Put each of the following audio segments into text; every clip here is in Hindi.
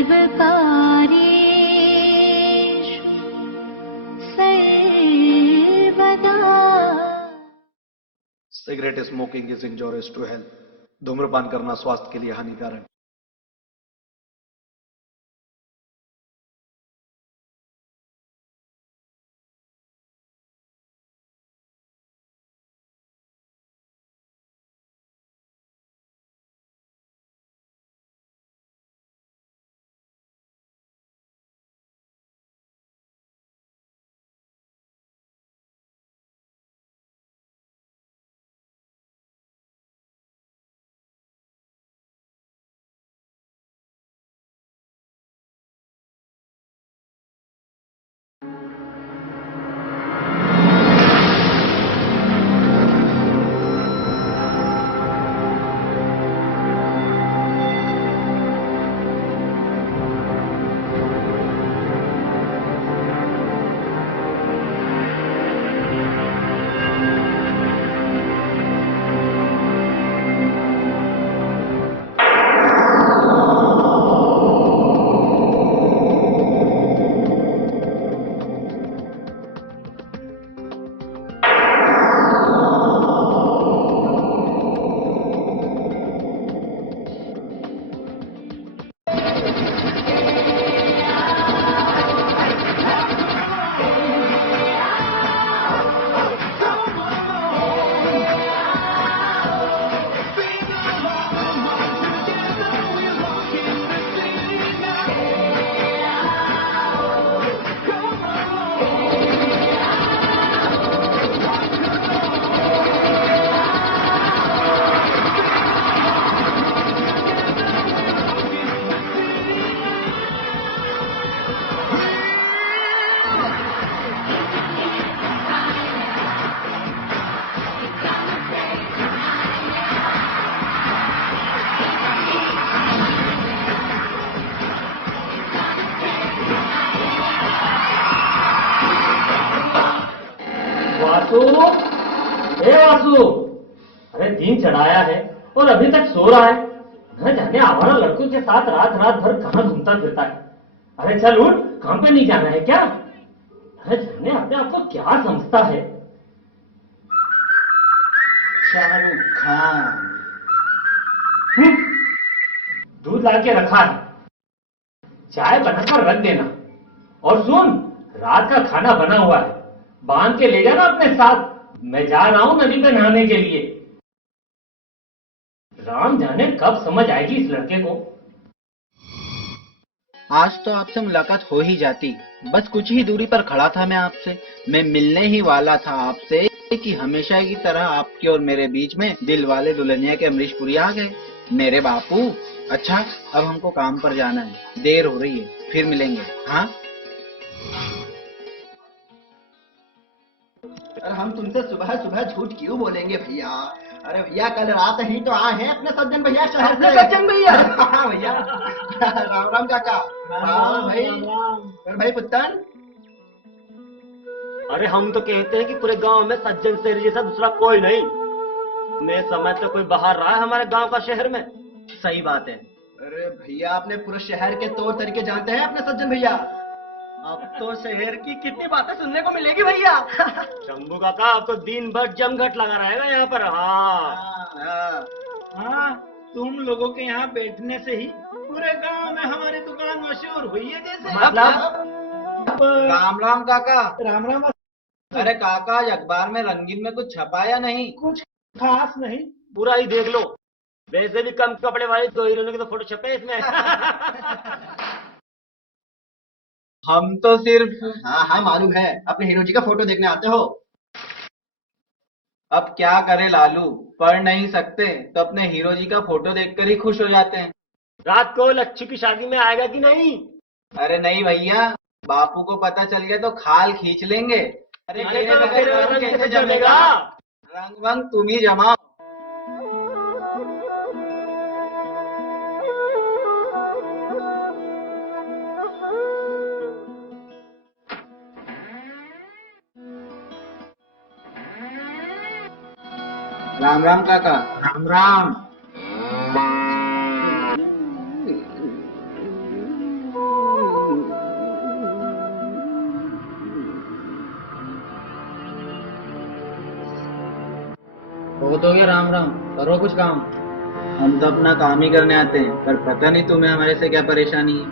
सर्वकार्येषु सर्वदा। Cigarette smoking is injurious to health. धूम्रपान करना स्वास्थ्य के लिए हानिकारक। वासु, हे वासु, अरे दिन चढ़ाया है और अभी तक सो रहा है। न जाने आवारा लड़कों के साथ रात रात भर कहाँ घूमता फिरता है। अरे चल उठ, काम पे नहीं जाना है क्या? न जाने अपने आप को क्या समझता है। शाहरुख खान। दूध ला के रखा है, चाय बनाकर रख देना। और सुन, रात का खाना बना हुआ है, बांध के ले जाना अपने साथ। मैं जा रहा हूं नदी पे नहाने के लिए। राम जाने कब समझ आएगी इस लड़के को। आज तो आपसे मुलाकात हो ही जाती, बस कुछ ही दूरी पर खड़ा था मैं आपसे। मैं मिलने ही वाला था आपसे कि हमेशा की तरह आपके और मेरे बीच में दिल वाले दुल्हनिया के अमरीश पुरी आ गए। मेरे बापू, अच्छा अब हमको काम पर जाना है, देर हो रही है, फिर मिलेंगे। हाँ, अरे हम तुमसे सुबह सुबह झूठ क्यों बोलेंगे भैया? अरे भैया कल रात ही तो आए हैं अपने सज्जन भैया शहर से। सज्जन भैया? हाँ भैया। राम राम काका। राम भाई। और भाई पुत्तन। अरे हम तो कहते हैं कि पूरे गांव में सज्जन शेर जैसा दूसरा कोई नहीं। मैं समय तो कोई बाहर रहा है हमारे गांव का शहर में। सही बात है। अरे भैया अपने पूरे शहर के तौर तरीके जानते हैं अपने सज्जन भैया। अब तो शहर की कितनी बातें सुनने को मिलेगी भैया। शंभू काका अब तो दिन भर जमघट लगा रहेगा यहाँ पर। हाँ हाँ, तुम लोगों के यहाँ बैठने से ही पूरे गांव में हमारी दुकान मशहूर हुई है जैसे। मतलब राम राम काका। राम राम। अरे काका, अखबार में रंगीन में कुछ छपा या नहीं? कुछ खास नहीं। पूरा ही देख लो, वैसे भी कम कपड़े वाले दो हीरोइनों के तो फोटो छपे इसमें। हम तो सिर्फ। हाँ हाँ मालूम है, अपने हीरो जी का फोटो देखने आते हो। अब क्या करे लालू, पढ़ नहीं सकते तो अपने हीरो जी का फोटो देखकर ही खुश हो जाते हैं। रात को लच्छू की शादी में आएगा कि नहीं? अरे नहीं भैया, बापू को पता चल गया तो खाल खींच लेंगे। अरे तो फिर रंग कैसे जमेगा? रंग वंग तुम ही जमाओ। राम राम काका। राम राम। बहुत हो गया राम राम, करो कुछ काम। हम तो अपना काम ही करने आते हैं, पर पता नहीं तुम्हें हमारे से क्या परेशानी है।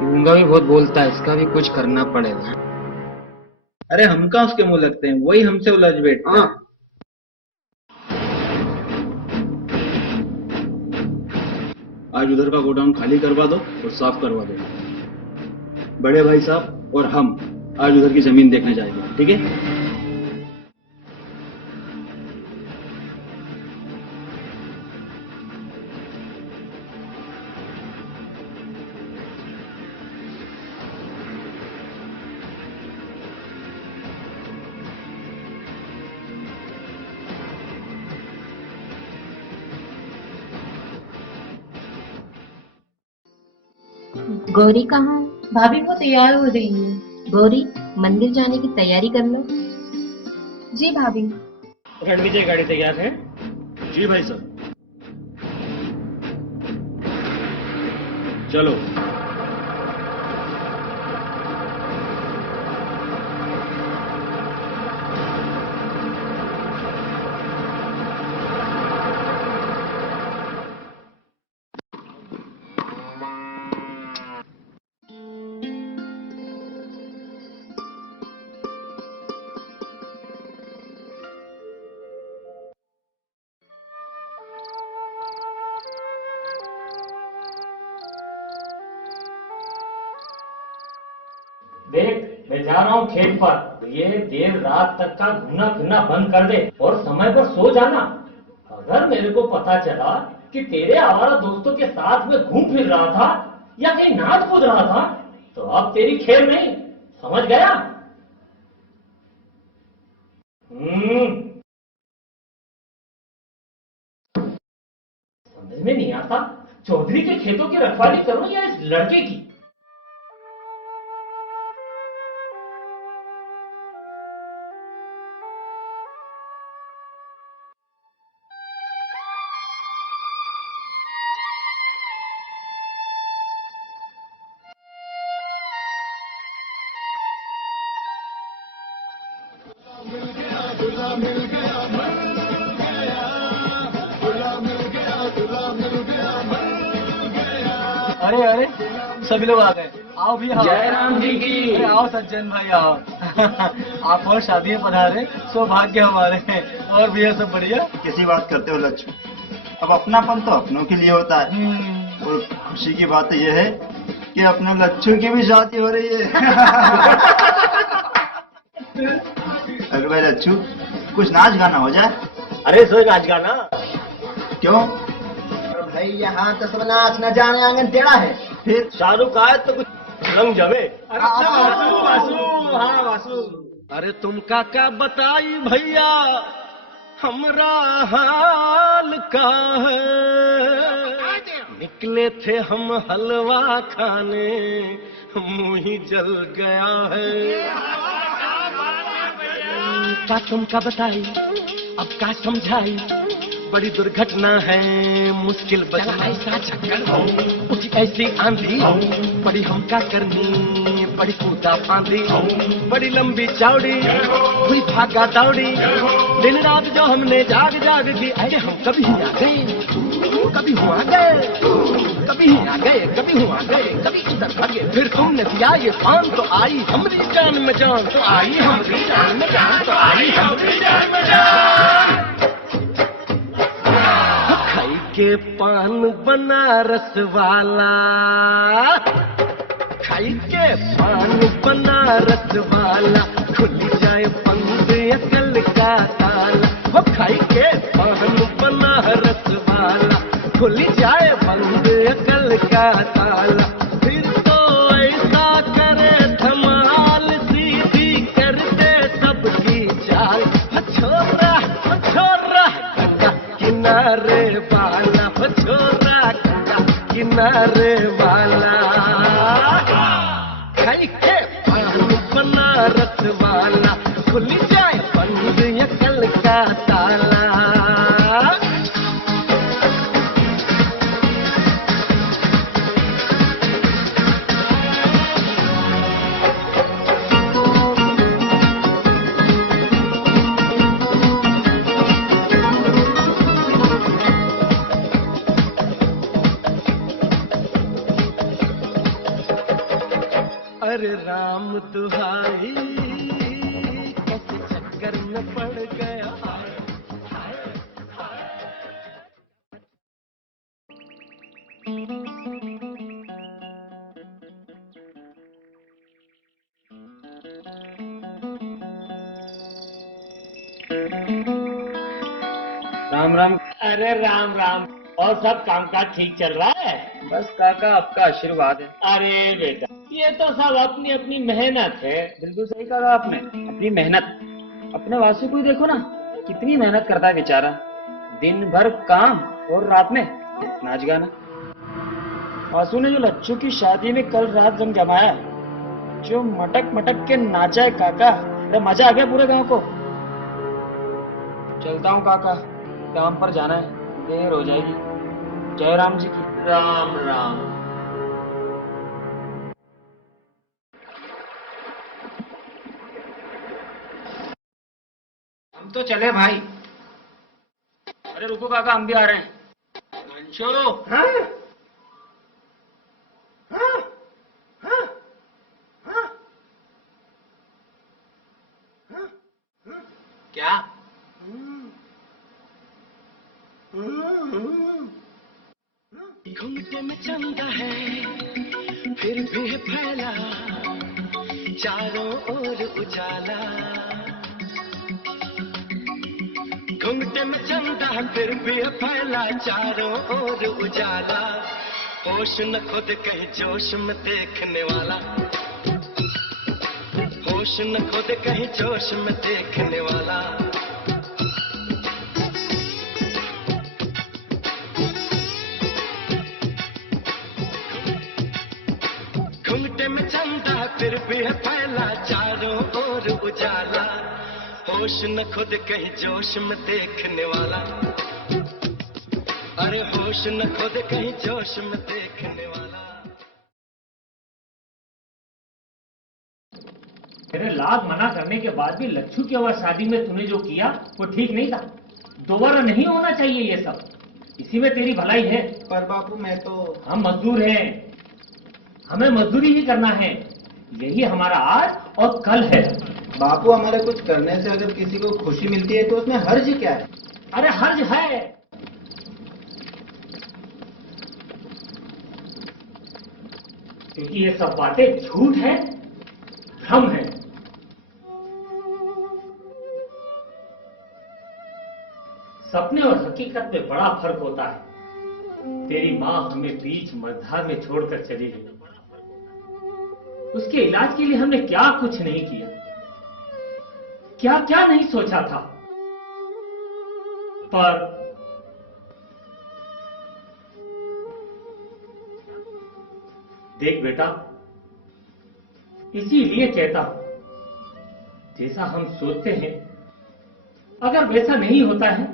गूंगा भी बहुत बोलता है, इसका भी कुछ करना पड़ेगा। अरे हम कहाँ उसके मुंह लगते हैं, वही हमसे उलझ बैठता है। आज उधर का गोडाउन खाली करवा दो और साफ करवा दो। बड़े भाई साहब और हम आज उधर की जमीन देखने जाएंगे, ठीक है? गौरी कहाँ है? भाभी वो तैयार हो रही है। गौरी, मंदिर जाने की तैयारी कर लो। जी भाभी। रणविजय गाड़ी तैयार है? जी भाई साहब। चलो। देख, मैं जा रहा हूँ खेत पर। ये देर रात तक का घूमना फिरना बंद कर दे और समय पर सो जाना। अगर मेरे को पता चला कि तेरे आवारा दोस्तों के साथ में घूम फिर रहा था या कहीं नाच कूद रहा था, तो अब तेरी खेल नहीं, समझ गया? समझ में नहीं आता, चौधरी के खेतों की रखवाली करूं या इस लड़के की? अरे अरे, सभी लोग आ गए। आओ भी, आओ। जय राम जी की। अरे आओ सज्जन भाई, आओ। आप और शादी में पधारे, सौभाग्य हमारे हैं। और भैया सब बढ़िया? कैसी बात करते हो लक्ष्य? अब अपनापन तो अपनों के लिए होता है, और खुशी की बात यह है कि अपने लच्छू की भी शादी हो रही है। अरे भाई लच्छू, कुछ नाच गाना हो जाए। अरे सर, नाच गाना क्यों? भाई यहाँ तो सब नाच न जाने आंगन टेढ़ा है। फिर शाहरुख आए तो कुछ रंग जमे। वासु वासु, हाँ वासु। अरे तुम काका बताई भैया, हमरा हाल का है। निकले थे हम हलवा खाने, मुंह ही जल गया है। का तुम का बताई, अब का समझाई, बड़ी दुर्घटना है, मुश्किल बचना ऐसा चक्कर हो, उठी ऐसी आंधी, बड़ी हम का करनी, बड़ी कूदा फांदी, बड़ी लंबी चौड़ी हुई भागा दौड़ी। दिन रात जो हमने जाग जाग की, अरे हम कभी ही आ गए, कभी हुआ गए, कभी ही आ गए, कभी हुआ गए, कभी इधर भागे। फिर तुमने दिया ये पान, तो आई हमारी जान में जान, तो आई हमारी जान में जान, तो आई हमारी जान में जान। खाई के पान बनारस वाला, खाई के पान बनारस वाला, खुल जाए बंद अकल का ताला। वो खाई के पान बनारस वाला, खुल जाए बंद अकल का ताला। फिर तो ऐसा करे धमाल, सीधी कर दे सबकी चाल। छोरा छोरा गंगा किनारे वाला, छोरा गंगा किनारे वाला, खाई के पान बनारस वाला, खुल जाए बंद अकल का ताला। राम दुहाई कैसे चक्कर में पड़ गया। राम राम। अरे राम राम। और सब कामकाज ठीक चल रहा है? बस काका आपका आशीर्वाद है। अरे बेटा, ये तो सब अपनी अपनी मेहनत है। बिल्कुल सही कहा आपने, अपनी मेहनत। अपने वासु को ही देखो ना, कितनी मेहनत करता है बेचारा। दिन भर काम और रात में नाच गाना। वासु ने जो लच्छू की शादी में कल रात जम जमाया, जो मटक मटक के नाचा है काका, अरे मजा आ गया पूरे गांव को। चलता हूँ काका, काम पर जाना है, देर हो जाएगी। जय राम जी की। राम राम। हम तो चले भाई। अरे रुको काका, हम भी आ रहे हैं। मंशो। हाँ? क्या? घुंघटे में चंदा है फिर भी है फैला, चारों ओर उजाला। घुंघटे में चंदा फिर भी है फैला, चारों ओर उजाला। होश न खुद कहीं जोश में देखने वाला, होश न खुद कहीं जोश में देखने वाला। घुंघटे में चंदा फिर भी है फैला, चारों ओर उजाला। होश न खुद कहीं जोश में देखने वाला, अरे होश न खुद कहीं जोश में देखने वाला। तेरे लाख मना करने के बाद भी लच्छू की आवाज शादी में तूने जो किया वो ठीक नहीं था। दोबारा नहीं होना चाहिए ये सब। इसी में तेरी भलाई है। पर बापू मैं तो। हम मजदूर हैं, हमें मजदूरी ही करना है। यही हमारा आज और कल है। बापू हमारे कुछ करने से अगर किसी को खुशी मिलती है तो उसमें हर्ज क्या है? अरे हर्ज है। क्योंकि ये सब बातें झूठ है, भ्रम है। सपने और हकीकत में बड़ा फर्क होता है। तेरी माँ हमें बीच मझधार में छोड़कर चली गई। उसके इलाज के लिए हमने क्या कुछ नहीं किया, क्या क्या नहीं सोचा था। पर देख बेटा, इसीलिए कहता हूं, जैसा हम सोचते हैं अगर वैसा नहीं होता है,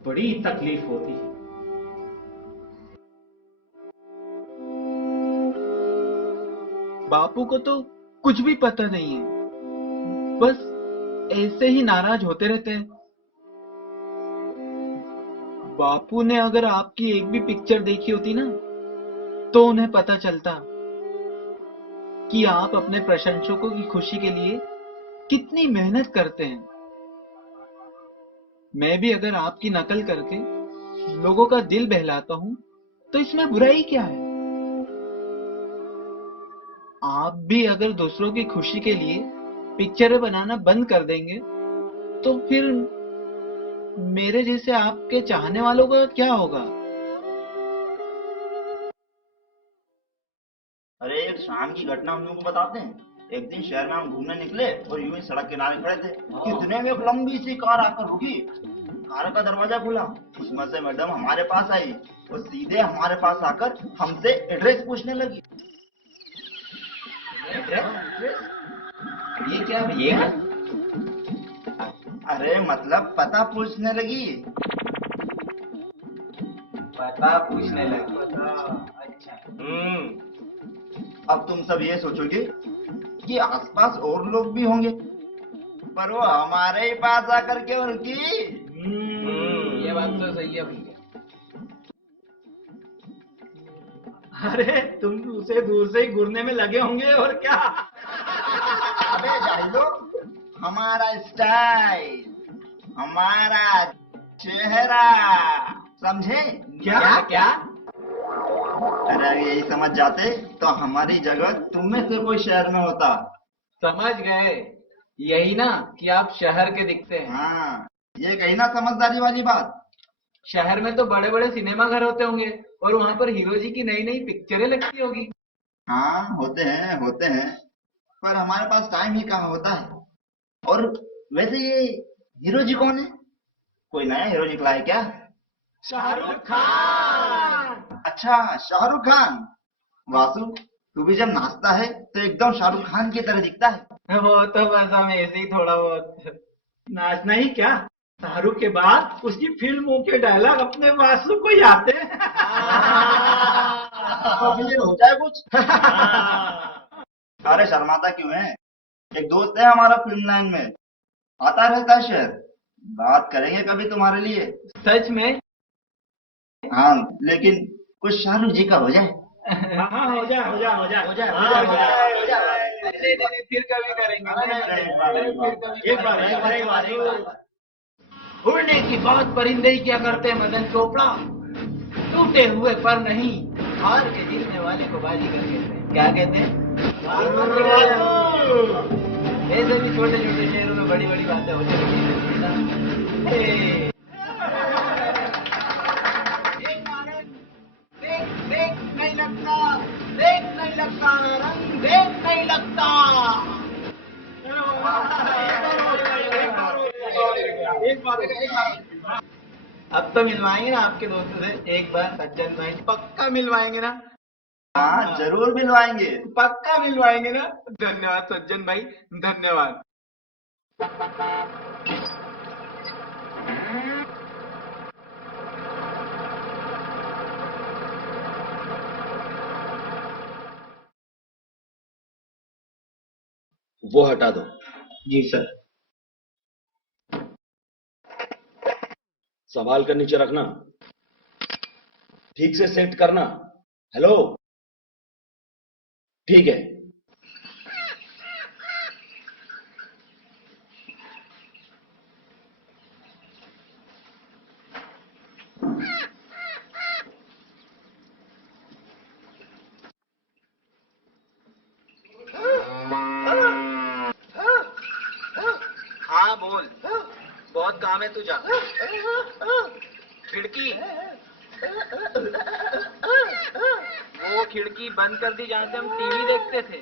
बड़ी तकलीफ होती है। बापू को तो कुछ भी पता नहीं है, बस ऐसे ही नाराज होते रहते हैं। बापू ने अगर आपकी एक भी पिक्चर देखी होती ना, तो उन्हें पता चलता कि आप अपने प्रशंसकों की खुशी के लिए कितनी मेहनत करते हैं। मैं भी अगर आपकी नकल करके लोगों का दिल बहलाता हूं, तो इसमें बुराई क्या है? आप भी अगर दूसरों की खुशी के लिए पिक्चरें बनाना बंद कर देंगे, तो फिर मेरे जैसे आपके चाहने वालों का क्या होगा? अरे एक शाम की घटना हम लोगों को बताते हैं। एक दिन शहर में हम घूमने निकले और यूं ही सड़क किनारे खड़े थे। कितने में एक लंबी सी कार आकर रुकी। कार का दरवाजा खुला, उसमें से मैडम हमारे पास आई और सीधे हमारे पास आकर हमसे एड्रेस पूछने लगी। ये क्या भैया? अरे मतलब पता पूछने लगी। पता पूछने लगी? अच्छा। अब तुम सब ये सोचोगे कि आसपास और लोग भी होंगे, पर वो हमारे ही पास आकर के रुकी। ये बात तो सही है भैया। अरे तुम उसे दूर से ही घूरने में लगे होंगे और क्या। अबे जाहिलो, हमारा स्टाइल, हमारा चेहरा, समझे? क्या क्या? अरे अगर यही समझ जाते तो हमारी जगह तुम में से कोई शहर में होता। समझ गए, यही ना कि आप शहर के दिखते हैं। हाँ, ये कही ना समझदारी वाली बात। शहर में तो बड़े बड़े सिनेमा घर होते होंगे और वहाँ पर हीरो जी की नई नई पिक्चरें लगती होगी। हाँ होते हैं, पर हमारे पास टाइम ही कहाँ होता है। और वैसे ये हीरो जी कौन है? कोई नया हीरो निकला है क्या? शाहरुख खान। अच्छा, शाहरुख खान। वासु, तू भी जब नाचता है तो एकदम शाहरुख खान की तरह दिखता है। वो तो बस हम ऐसे ही थोड़ा बहुत। नाचना ही क्या, शाहरुख के बाद उसकी फिल्मों के डायलॉग अपने वासु को ही आते हैं। अभी ये हो जाए कुछ। अरे शर्माता क्यों है? एक दोस्त है हमारा फिल्म लाइन में, आता रहता है शहर। बात करेंगे कभी तुम्हारे लिए। सच में? हाँ, लेकिन कुछ शाहरुख जी का हो जाए। हाँ हो जाए हो जाए हो जाए हो जाए, हाँ, हो जाए, हो जाए। नहीं, फिर कभी करेंगे। एक बार। उड़ने की बात परिंदे ही क्या करते हैं मदन चोपड़ा, टूटे हुए पर नहीं, हार के जीतने वाले को बाजीगर कहते हैं। क्या कहते हैं? ऐसे भी छोटे छोटे शहरों में बड़ी बड़ी बातें हो जाती हैं। देख नहीं लगता, देख नहीं लगता, रंग देख नहीं लगता। एक बार। अब तो मिलवाएंगे ना आपके दोस्तों से, एक बार सज्जन भाई पक्का मिलवाएंगे ना? हाँ जरूर मिलवाएंगे। पक्का मिलवाएंगे ना? धन्यवाद सज्जन भाई, धन्यवाद। वो हटा दो। जी सर। संभाल कर नीचे रखना, ठीक से सेट करना। हेलो, ठीक है। हाँ बोल, बहुत काम है तुझा। खिड़की, वो खिड़की बंद कर दी जहाँ से हम टीवी देखते थे।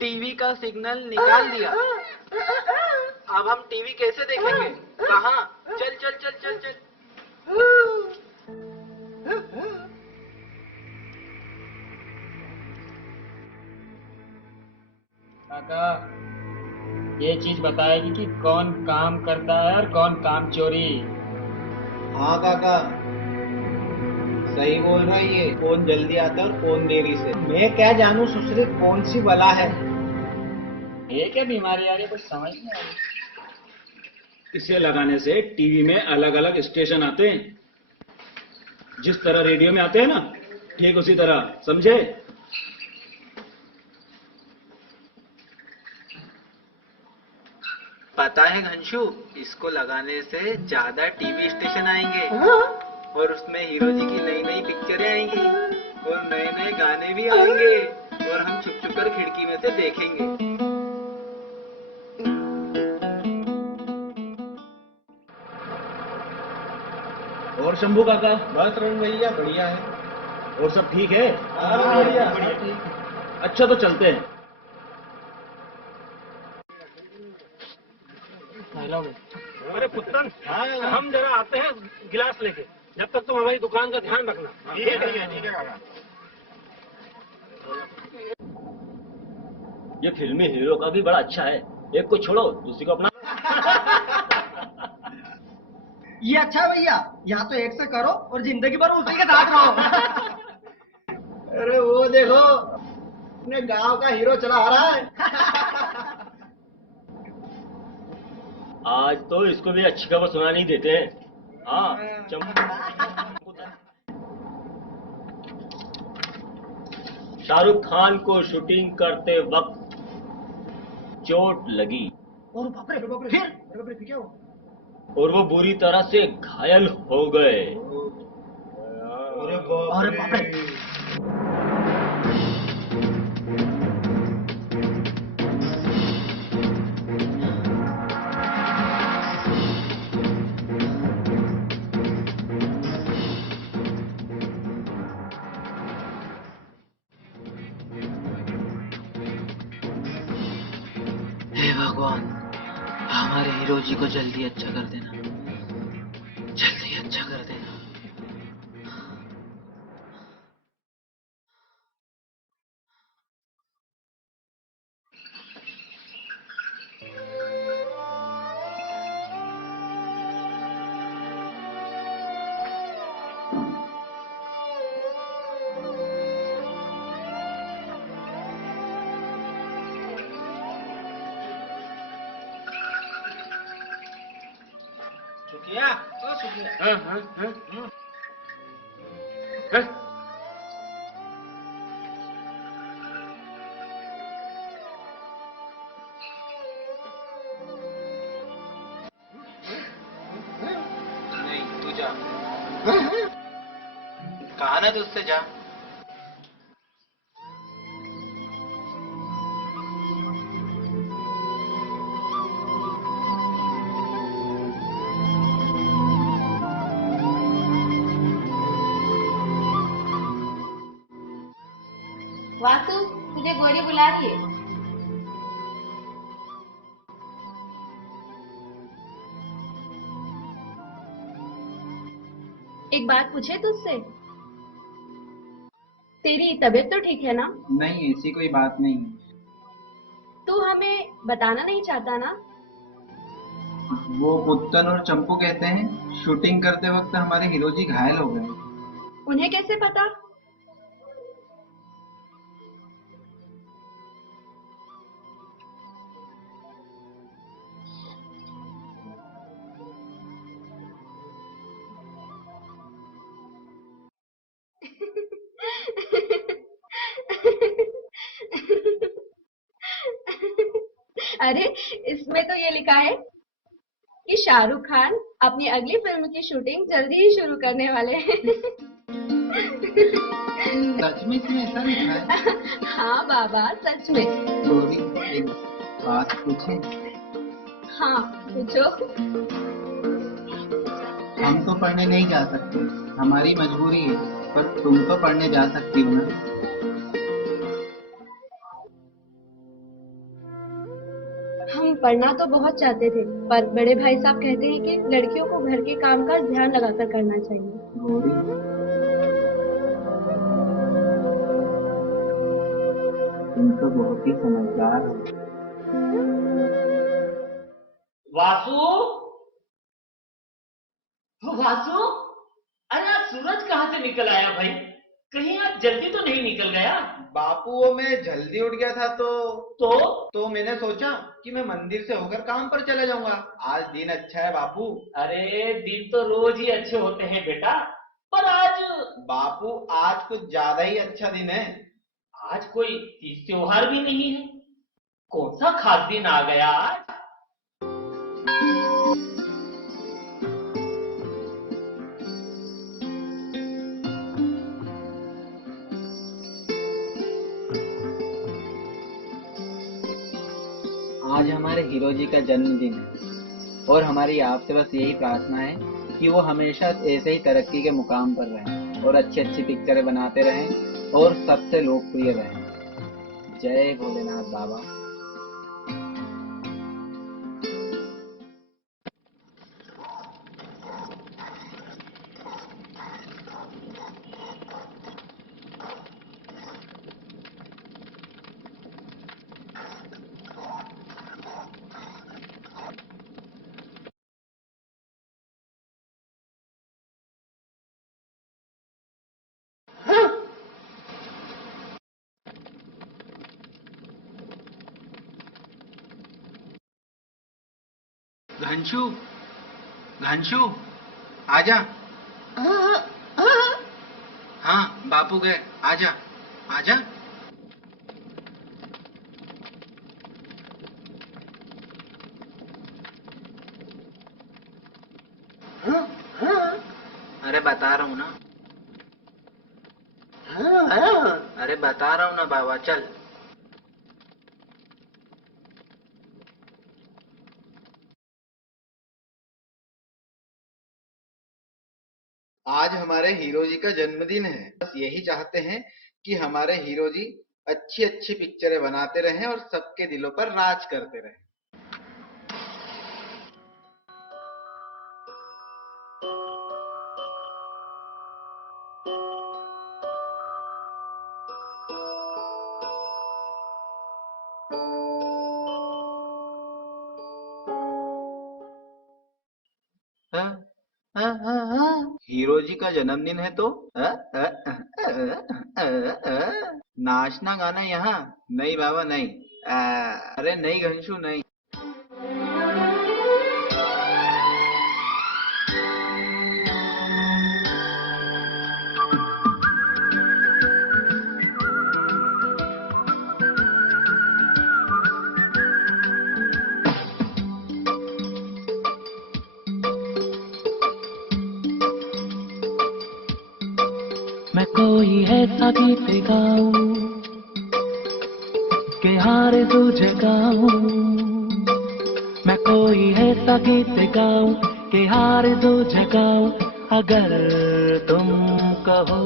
टीवी का सिग्नल निकाल दिया, अब हम टीवी कैसे देखेंगे? कहाँ? चल चल चल चल चल। काका, ये चीज बताएगी कि कौन काम करता है और कौन काम चोरी। हाँ काका, सही बोल रहा है ये। कौन जल्दी आता है और कौन देरी से। मैं क्या जानूं ससुरे कौन सी बला है। ये क्या बीमारी आ रही है, कुछ समझ नहीं आ रही। इसे लगाने से टीवी में अलग अलग स्टेशन आते हैं, जिस तरह रेडियो में आते हैं ना, ठीक उसी तरह, समझे? पता है घंशु, इसको लगाने से ज्यादा टीवी स्टेशन आएंगे और उसमें हीरो जी की नई नई पिक्चरें आएंगी और नए नए गाने भी आएंगे और हम छुप छुप कर खिड़की में से देखेंगे। और शंभू काका, बस रंग भैया बढ़िया है। और सब ठीक है? बढ़िया। अच्छा तो चलते हैं। अरे पुत्रन, हम जरा आते हैं गिलास लेके, जब तक तुम हमारी दुकान का ध्यान रखना। ठीक है। ये फिल्मी हीरो का भी बड़ा अच्छा है, एक को छोड़ो दूसरी को अपना। ये अच्छा है भैया, यहाँ तो एक से करो और जिंदगी भर उसी के साथ रहो। अरे वो देखो, अपने गांव का हीरो चला आ रहा है। आज तो इसको भी अच्छी खबर सुना नहीं देते हैं। हाँ शाहरुख खान को शूटिंग करते वक्त चोट लगी और बाप रे फिर अरे बाप रे फिर क्या हुआ? और वो बुरी तरह से घायल हो गए। अरे बाप रे हे भगवान, हमारे हीरो जी को जल्दी अच्छा कर देना, जल्दी अच्छा कर देना। सुखिया ओ सुखिया हाँ, हाँ, हाँ। हाँ? नहीं, तू जा। कहा ना तुझसे जा। वासु, तुझे गौरी बुला रही है। एक बात पूछे तुझसे? तेरी तबीयत तो ठीक है ना? नहीं, ऐसी कोई बात नहीं। तू हमें बताना नहीं चाहता ना? वो उत्तन और चंपू कहते हैं शूटिंग करते वक्त हमारे हीरो जी घायल हो गए। उन्हें कैसे पता? अरे, इसमें तो ये लिखा है कि शाहरुख खान अपनी अगली फिल्म की शूटिंग जल्दी ही शुरू करने वाले हैं। सच में इसमें ऐसा लिखा है? हाँ बाबा, सच में। गौरी, एक बात पूछे? हाँ, पूछो। हम तो पढ़ने नहीं जा सकते, हमारी मजबूरी है, पर तुम तो पढ़ने जा सकती हो ना? हम पढ़ना तो बहुत चाहते थे, पर बड़े भाई साहब कहते हैं कि लड़कियों को घर के काम का ध्यान लगाकर करना चाहिए। गौरी, तुम तो बहुत ही समझदार हो। वासु, वासु, अरे आज सूरज कहाँ से निकल आया भाई? कहीं आज जल्दी तो नहीं निकल गया? बापू, वो मैं जल्दी उठ गया था तो तो मैंने सोचा कि मैं मंदिर से होकर काम पर चले जाऊंगा। आज दिन अच्छा है बापू। अरे दिन तो रोज ही अच्छे होते हैं बेटा, पर आज बापू, आज कुछ ज्यादा ही अच्छा दिन है। आज कोई तीज त्योहार भी नहीं है। कौन सा खास दिन आ गया आज? आज हमारे हीरो जी का जन्मदिन है और हमारी आपसे बस यही प्रार्थना है कि वो हमेशा ऐसे ही तरक्की के मुकाम पर रहें और अच्छी अच्छी पिक्चरें बनाते रहें और सबसे लोकप्रिय रहें। जय भोलेनाथ बाबा। घंशु, घंशु, आजा। हाँ बापू गए, आजा आजा। अरे बता रहा हूँ ना, अरे बता रहा हूँ ना बाबा, चल। आज हमारे हीरो जी का जन्मदिन है। बस यही चाहते हैं कि हमारे हीरो जी अच्छी अच्छी पिक्चरें बनाते रहें और सबके दिलों पर राज करते रहें। हाँ, हाँ, हाँ, हाँ। हीरो जी का जन्मदिन है तो नाचना गाना यहाँ नहीं बाबा, नहीं। अरे नहीं घंशू, नहीं। मैं कोई ऐसा गीत गाऊं कि हार तुझे गाऊं, मैं कोई ऐसा गीत गाऊं कि हार तुझे गाऊं, अगर तुम कहो।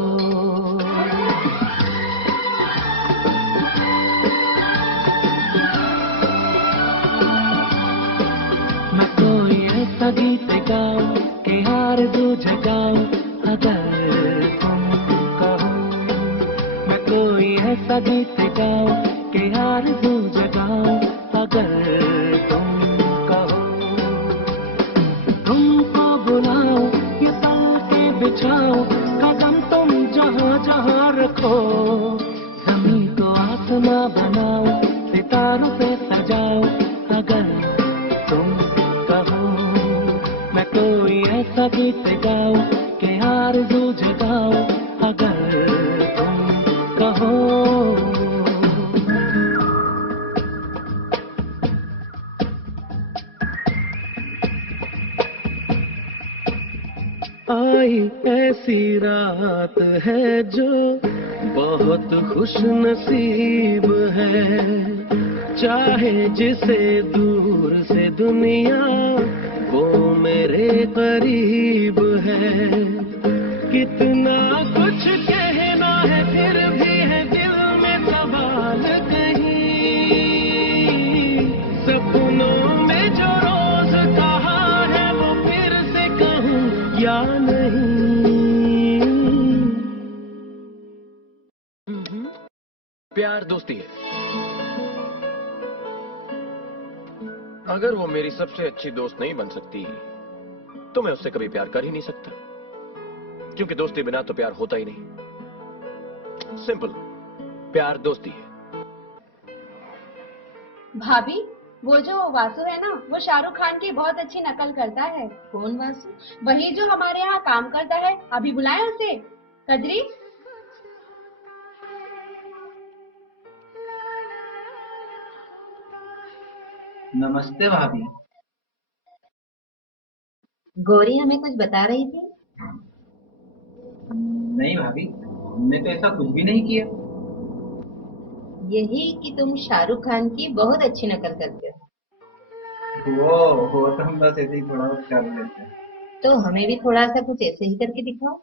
मैं कोई ऐसा गीत गाऊं कि हार तुझे गाऊं, अगर तुम कहो। मैं कोई ऐसा गीत गाऊं कि यार तुझे गाऊं, अगर तुम कहो। तुमको बुलाऊं, ये पलके बिछाऊं, कदम तुम जहां जहां रखो। जमीन को आसमां बनाऊं, सितारों से सजाऊं, अगर तुम कहो। मैं कोई ऐसा गीत गाऊं कि यार तुझे गाऊं, अगर तुम कहो। आई ऐसी रात है जो बहुत खुश नसीब है, चाहे जिसे दूर से दुनिया वो मेरे करीब है। कितना कुछ कहना है फिर भी है दिल में सवाल कहीं, सपनों में जो रोज कहा है वो फिर से कहूँ या नहीं। प्यार दोस्ती है। अगर वो मेरी सबसे अच्छी दोस्त नहीं बन सकती तो मैं उससे कभी प्यार कर ही नहीं सकता, क्योंकि दोस्ती बिना तो प्यार होता ही नहीं। सिंपल, प्यार दोस्ती है। भाभी, वो जो वासु है ना, वो शाहरुख खान की बहुत अच्छी नकल करता है। कौन वासु? वही जो हमारे यहाँ काम करता है। अभी बुलाएं उसे। कदरी, नमस्ते भाभी। गौरी हमें कुछ बता रही थी। नहीं भाभी, हमने तो ऐसा कुछ भी नहीं किया। यही कि तुम शाहरुख खान की बहुत अच्छी नकल करते हो। वो तो हम बस ऐसे ही थोड़ा बहुत कर लेते हैं। तो हमें भी थोड़ा सा कुछ ऐसे ही करके दिखाओ।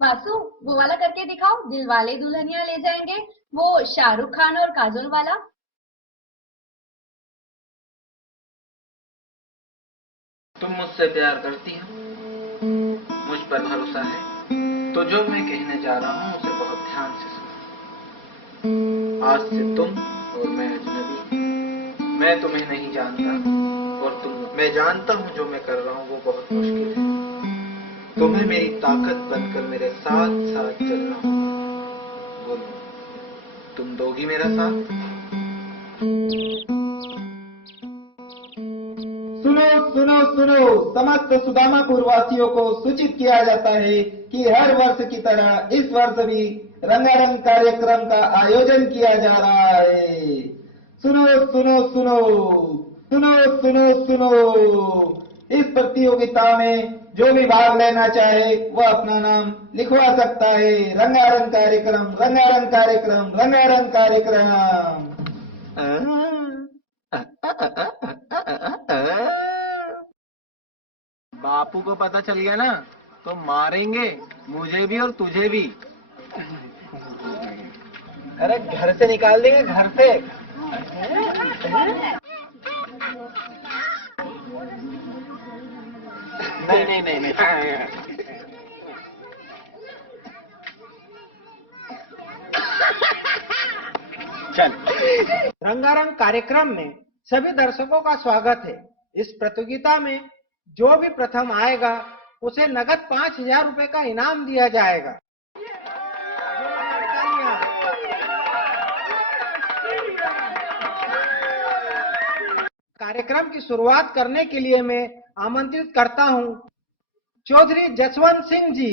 वासु, वो वाला करके दिखाओ, दिल वाले दुल्हनिया ले जाएंगे, वो शाहरुख खान और काजोल वाला। तुम मुझसे प्यार करती हो, मुझ पर भरोसा है, तो जो मैं कहने जा रहा हूँ उसे बहुत ध्यान से सुनो। आज से तुम और मैं अजनबी, मैं तुम्हें नहीं जानता और मैं जानता हूँ जो मैं कर रहा हूँ वो बहुत मुश्किल है। तुम्हें मेरी ताकत बनकर मेरे साथ साथ चलना होगा। बोलो, तुम दोगी मेरा साथ? सुनो सुनो सुनो, समस्त सुदामापुर वासियों को सूचित किया जाता है कि हर वर्ष की तरह इस वर्ष भी रंगारंग कार्यक्रम का आयोजन किया जा रहा है। सुनो सुनो सुनो सुनो सुनो सुनो, इस प्रतियोगिता में जो भी भाग लेना चाहे वह अपना नाम लिखवा सकता है। रंगारंग कार्यक्रम, रंगारंग कार्यक्रम, रंगारंग कार्यक्रम। बापू को पता चल गया ना तो मारेंगे मुझे भी और तुझे भी। अरे घर से निकाल देंगे, घर से। नहीं नहीं नहीं नहीं। चल। रंगारंग कार्यक्रम में सभी दर्शकों का स्वागत है। इस प्रतियोगिता में जो भी प्रथम आएगा उसे नगद 5,000 रुपए का इनाम दिया जाएगा। कार्यक्रम की शुरुआत करने के लिए मैं आमंत्रित करता हूं चौधरी जसवंत सिंह जी।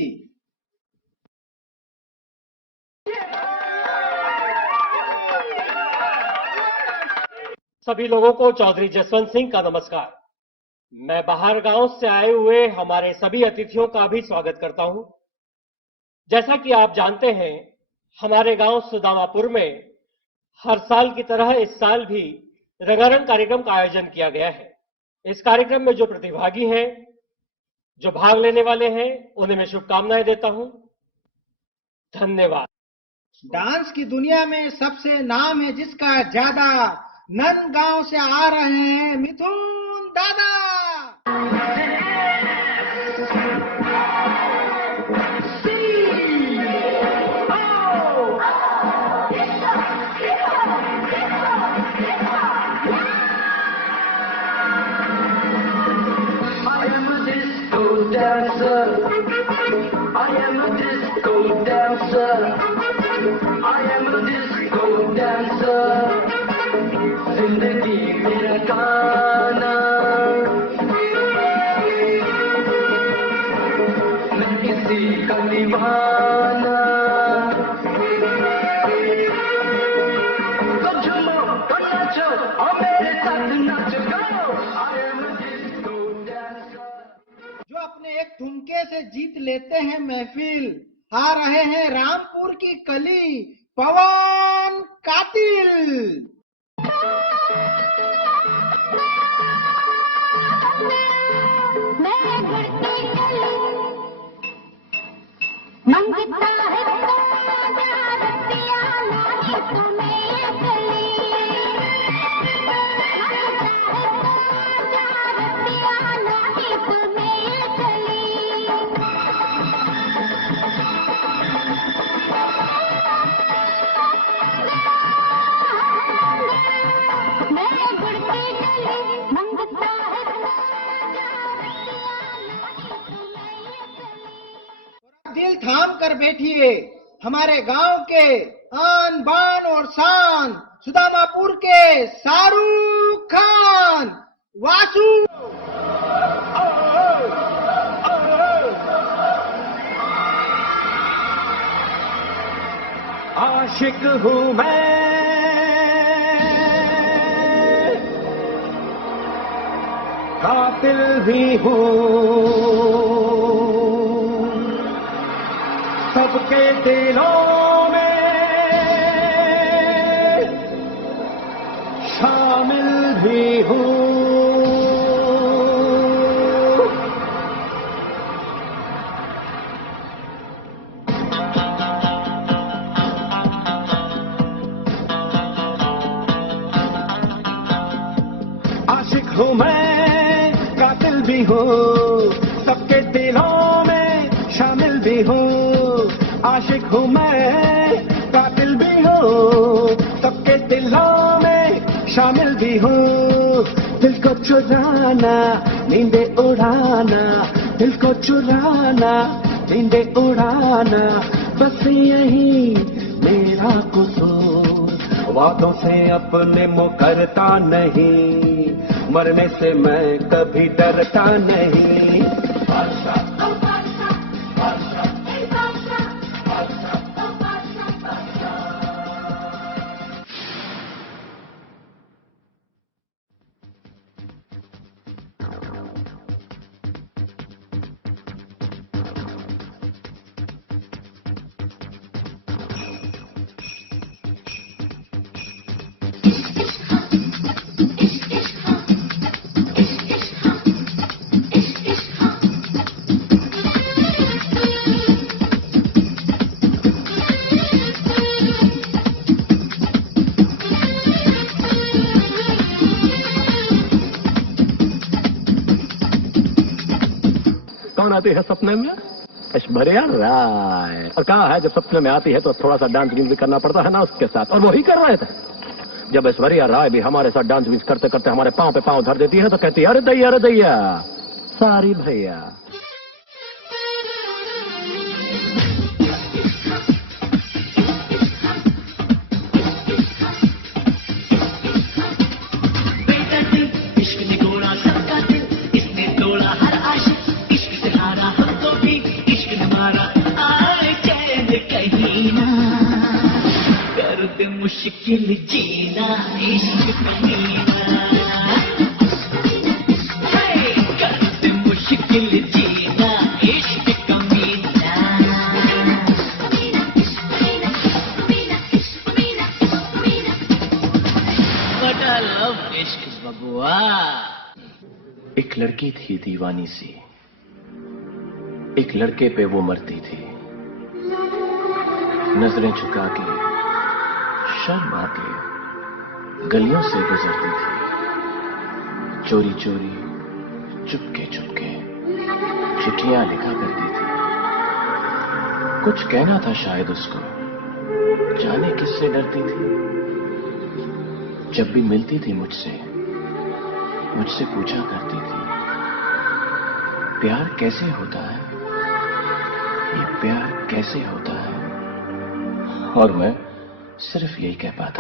सभी लोगों को चौधरी जसवंत सिंह का नमस्कार। मैं बाहर गांव से आए हुए हमारे सभी अतिथियों का भी स्वागत करता हूं। जैसा कि आप जानते हैं, हमारे गांव सुदामापुर में हर साल की तरह इस साल भी रंगारंग कार्यक्रम का आयोजन किया गया है। इस कार्यक्रम में जो प्रतिभागी हैं, जो भाग लेने वाले हैं, उन्हें मैं शुभकामनाएं देता हूं। धन्यवाद। डांस की दुनिया में सबसे नाम है जिसका ज्यादा, नन गांव से आ रहे हैं मिथुन दादा। जिंदगी मेरा गाना, मैं किसी का दीवाना। तो झूमो तो नाचो और मेरे साथ नाचो गाओ। जो अपने एक ठुमके से जीत लेते हैं महफिल, आ रहे हैं रामपुर की कली पवन कातिल। दिल थाम कर बैठिए, हमारे गांव के आन बान और शान सुदामापुर के शाहरुख खान वासु। आशिक हूँ मैं, कातिल भी हूँ, सबके दिलों में शामिल भी हूँ। आशिक हूँ मैं, कातिल भी हूँ, सबके दिलों में शामिल भी हूँ। आशिक हूँ मैं, कातिल भी हूँ, सबके दिलों में शामिल भी हूँ। दिल को चुराना, नींदे उड़ाना, दिल को चुराना, नींदे उड़ाना, बस यही मेरा कसूर। वादों से अपने मुकरता नहीं, मरने से मैं कभी डरता नहीं। कौन आती है सपने में? ऐश्वर्या राय। और कहा है जब सपने में आती है तो थोड़ा सा डांस भी करना पड़ता है ना उसके साथ, और वही कर रहे थे। जब ऐश्वर्या राय भी हमारे साथ डांस भी करते करते हमारे पांव पे पांव धर देती है तो कहती है अरे दैया सारी भैया। मुश्किल जीना इश्क कमीना, कर मुश्किल जीना इश्क कमीना। But I love इश्क बबुआ। एक लड़की थी दीवानी सी, एक लड़के पे वो मरती थी। नजरें झुका के शर्मा के गलियों से गुजरती थी, चोरी चोरी चुपके चुपके चिट्ठियां लिखा करती थी। कुछ कहना था शायद उसको, जाने किससे डरती थी। जब भी मिलती थी मुझसे पूछा करती थी प्यार कैसे होता है, ये प्यार कैसे होता है। और मैं सिर्फ यही कह पाता।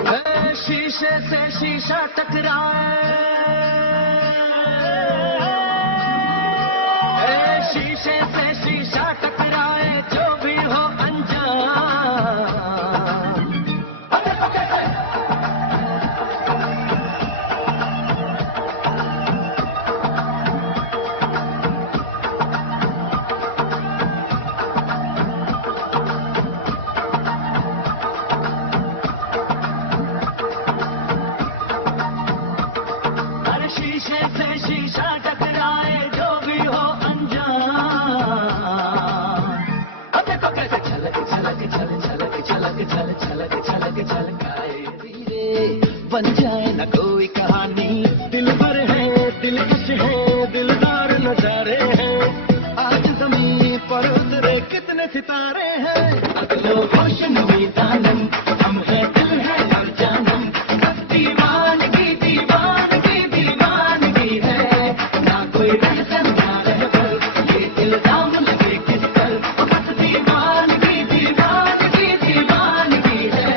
शीशे से शीशा टकराए, शीशे से शीशा टकराए, जो भी हो अनजान। बन जाए न कोई कहानी, दिल भर है, दिलकश है, दिलदार नजारे हैं। आज ज़मीन पर उतरे कितने सितारे हैं। अगलो रोशन हुई दानम, हम है दिल है और जानम। सब दीवानगी दीवानगी दीवानगी है, ना कोई रहता ना रहबर, ये इल्जाम लगे किस पर। बस दीवानगी दीवानगी दीवानगी है।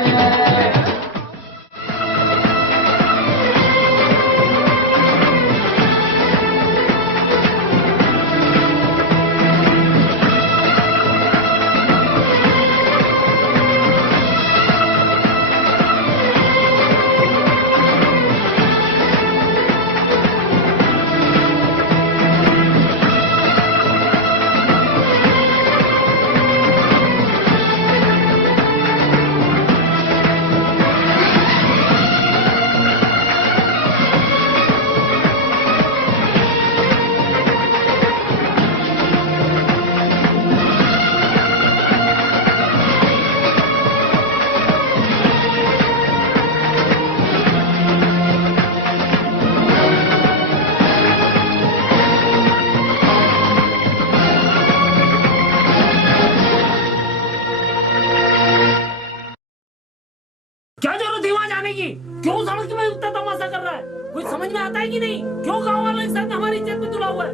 क्यों समझ में उतना तमाशा कर रहा है? कुछ समझ में आता है कि नहीं? क्यों गाँव वालों के साथ हमारी इज्जत में तुला हुआ है?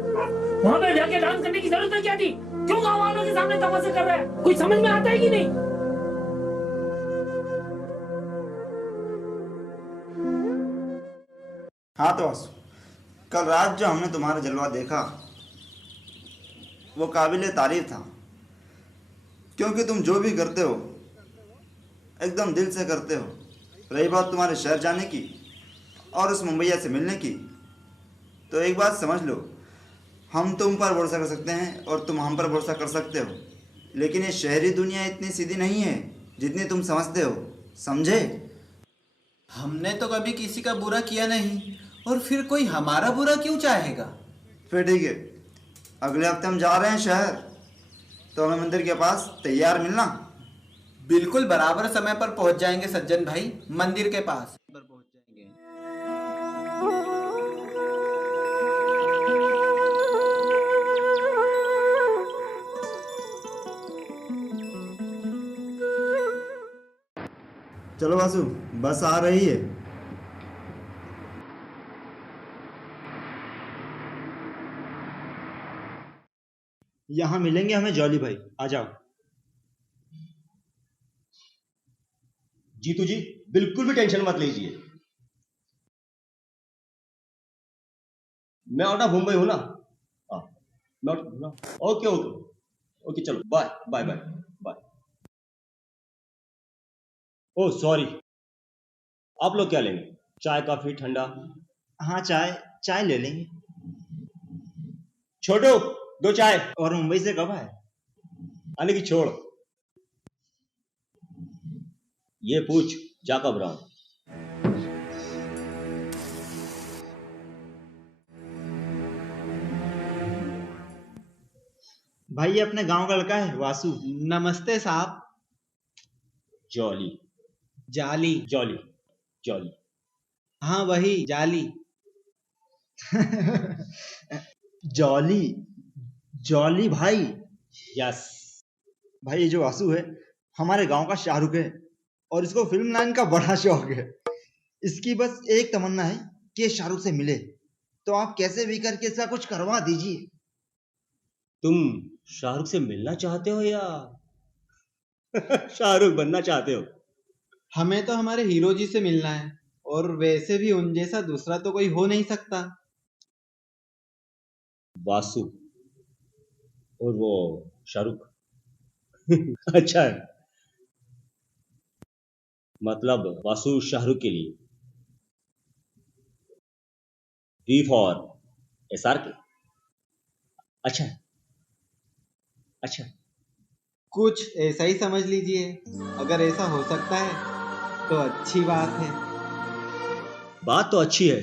वहाँ पे जाके डांस करने की जरूरत क्या थी? क्यों गाँव वालों के सामने तमाशा कर रहा है? कुछ समझ में आता है कि नहीं? हाँ तो आसू, कल रात जो हमने तुम्हारा जलवा देखा वो काबिल तारीफ था, क्योंकि तुम जो भी करते हो एकदम दिल से करते हो। रही बात तुम्हारे शहर जाने की और उस मुंबईया से मिलने की, तो एक बात समझ लो, हम तुम पर भरोसा कर सकते हैं और तुम हम पर भरोसा कर सकते हो, लेकिन ये शहरी दुनिया इतनी सीधी नहीं है जितनी तुम समझते हो, समझे? हमने तो कभी किसी का बुरा किया नहीं, और फिर कोई हमारा बुरा क्यों चाहेगा? फिर ठीक है, अगले हफ्ते हम जा रहे हैं शहर, तो हमें मंदिर के पास तैयार मिलना। बिल्कुल बराबर समय पर पहुंच जाएंगे सज्जन भाई, मंदिर के पास पर पहुंच जाएंगे। चलो वासु, बस आ रही है। यहाँ मिलेंगे हमें जॉली भाई, आ जाओ। जीतू जी बिल्कुल भी टेंशन मत लीजिए, मैं आउट ऑफ मुंबई हूं ना। हाँ, मैं आउट हूं ना। ओके ओके ओके, चलो bye bye bye bye. Oh sorry, आप लोग क्या लेंगे? चाय कॉफी ठंडा? हाँ चाय ले लेंगे। छोटू 2 चाय। और मुंबई से कब आए? आने की छोड़, ये पूछ जाकब राव। भाई ये अपने गांव का लड़का है वासु। नमस्ते साहब। जॉली जाली जॉली जॉली, हाँ वही जाली। जॉली भाई। यस भाई ये जो वासु है हमारे गांव का शाहरुख है, और इसको फिल्म लाइन का बड़ा शौक है। इसकी बस एक तमन्ना है कि शाहरुख से मिले, तो आप कैसे भी करके इसका कुछ करवा दीजिए। तुम शाहरुख से मिलना चाहते हो या शाहरुख बनना चाहते हो? हमें तो हमारे हीरो जी से मिलना है, और वैसे भी उन जैसा दूसरा तो कोई हो नहीं सकता। वासु और वो शाहरुख अच्छा है, मतलब वासु शाहरुख के लिए, वी फॉर SR के। अच्छा अच्छा, कुछ ऐसा ही समझ लीजिए। अगर ऐसा हो सकता है तो अच्छी बात है। बात तो अच्छी है,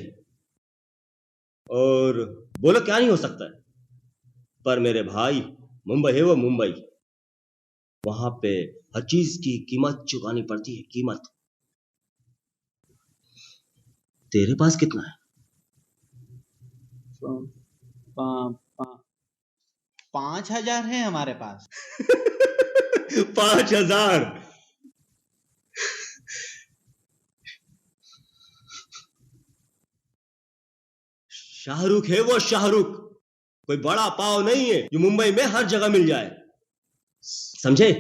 और बोलो क्या नहीं हो सकता है, पर मेरे भाई मुंबई है वो मुंबई, वहां पे हर चीज की कीमत चुकानी पड़ती है। कीमत तेरे पास कितना है? 5,000 है हमारे पास। 5,000? शाहरुख है वो शाहरुख, कोई बड़ा पाव नहीं है जो मुंबई में हर जगह मिल जाए, समझे?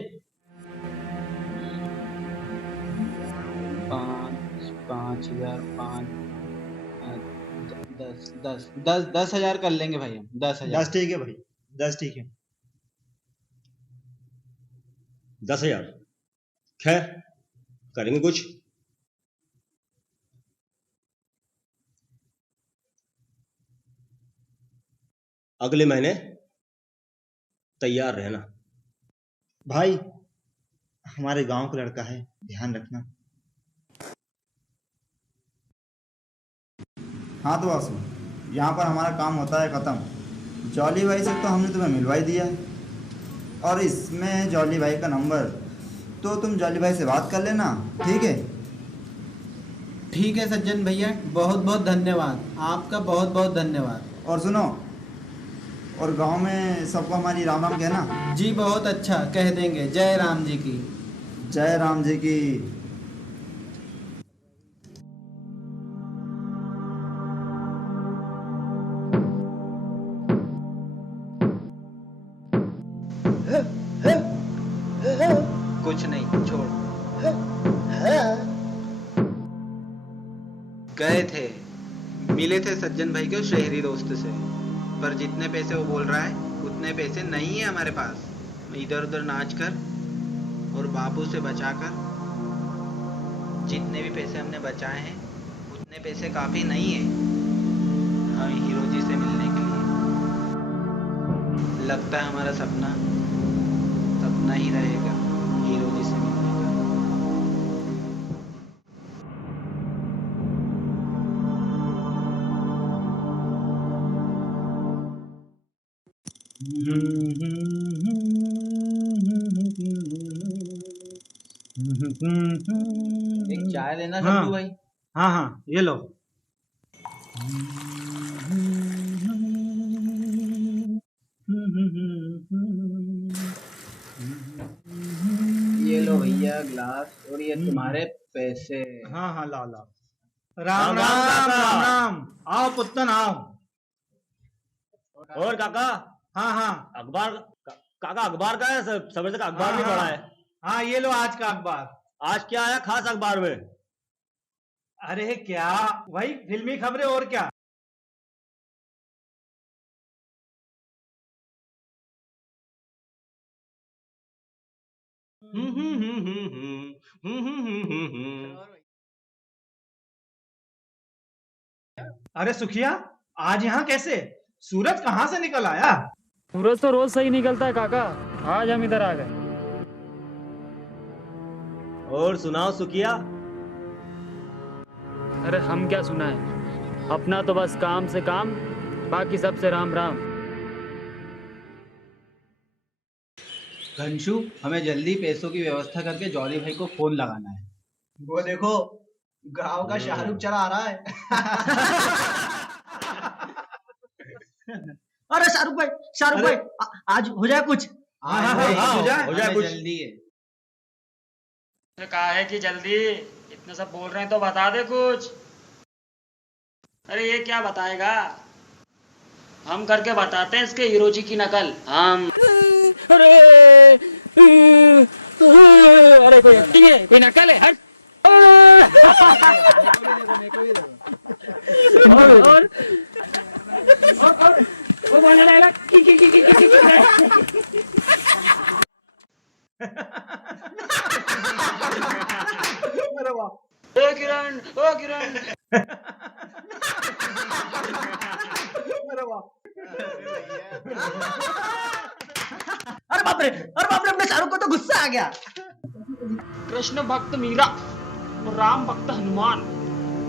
10,000 कर लेंगे भाई हम। 10,000। 10 ठीक है भाई, 10 ठीक है। 10,000 खैर करेंगे कुछ। अगले महीने तैयार रहना। भाई हमारे गांव का लड़का है, ध्यान रखना। हाँ तो वासु, यहाँ पर हमारा काम होता है ख़त्म। जॉली भाई से तो हमने तुम्हें मिलवा दिया, और इसमें जॉली भाई का नंबर, तो तुम जॉली भाई से बात कर लेना, ठीक है? ठीक है सज्जन भैया, बहुत बहुत धन्यवाद आपका, बहुत बहुत धन्यवाद। और सुनो, और गांव में सबको हमारी राम राम कहना। जी बहुत अच्छा, कह देंगे। जय राम जी की। जय राम जी की। कुछ नहीं, छोड़। गए थे मिले थे सज्जन भाई के शहरी दोस्त से, पर जितने पैसे वो बोल रहा है उतने पैसे नहीं है हमारे पास। इधर उधर नाच कर और बाबू से बचाकर जितने भी पैसे हमने बचाए हैं उतने पैसे काफी नहीं है हमें हीरो जी से मिलने के लिए। लगता है हमारा सपना सपना ही रहेगा हीरो जी से मिलने का। एक चाय लेना सब्बू भाई। हाँ हाँ ये लो। ये लो भैया ग्लास और ये तुम्हारे पैसे। हाँ हाँ लाओ लाओ। राम राम राम राम। आओ पुत्तन आओ। और काका? हाँ हाँ अखबार काका अखबार का है, सवेरे तक अखबार नहीं पढ़ा है। हाँ ये लो आज का अखबार। आज क्या आया खास अखबार में? अरे क्या वही फिल्मी खबरें और क्या। अरे सुखिया आज यहाँ कैसे? सूरज कहाँ से निकल आया? सूरज तो रोज सही निकलता है काका, आज हम इधर आ गए। और सुनाओ सुखिया। अरे हम क्या सुनाए, अपना तो बस काम से काम, बाकी सबसे राम राम। घनशु हमें जल्दी पैसों की व्यवस्था करके जॉली भाई को फोन लगाना है। वो देखो गांव का शाहरुख चला आ रहा है। अरे शाहरुख भाई आज हो जाए कुछ। हो जाए कुछ जल्दी है। कहा है कि जल्दी, इतने सब बोल रहे हैं तो बता दे कुछ। अरे ये क्या बताएगा, हम करके बताते हैं इसके हीरो जी की नकल हम। अरे अरे कोई एक्टिंग है, कोई नकल है, हट। और बोलने डायलॉग ओ किरण ओ किरण। अरे बाप रे अपने शाहरुख को तो गुस्सा आ गया। कृष्ण भक्त मीरा, राम भक्त हनुमान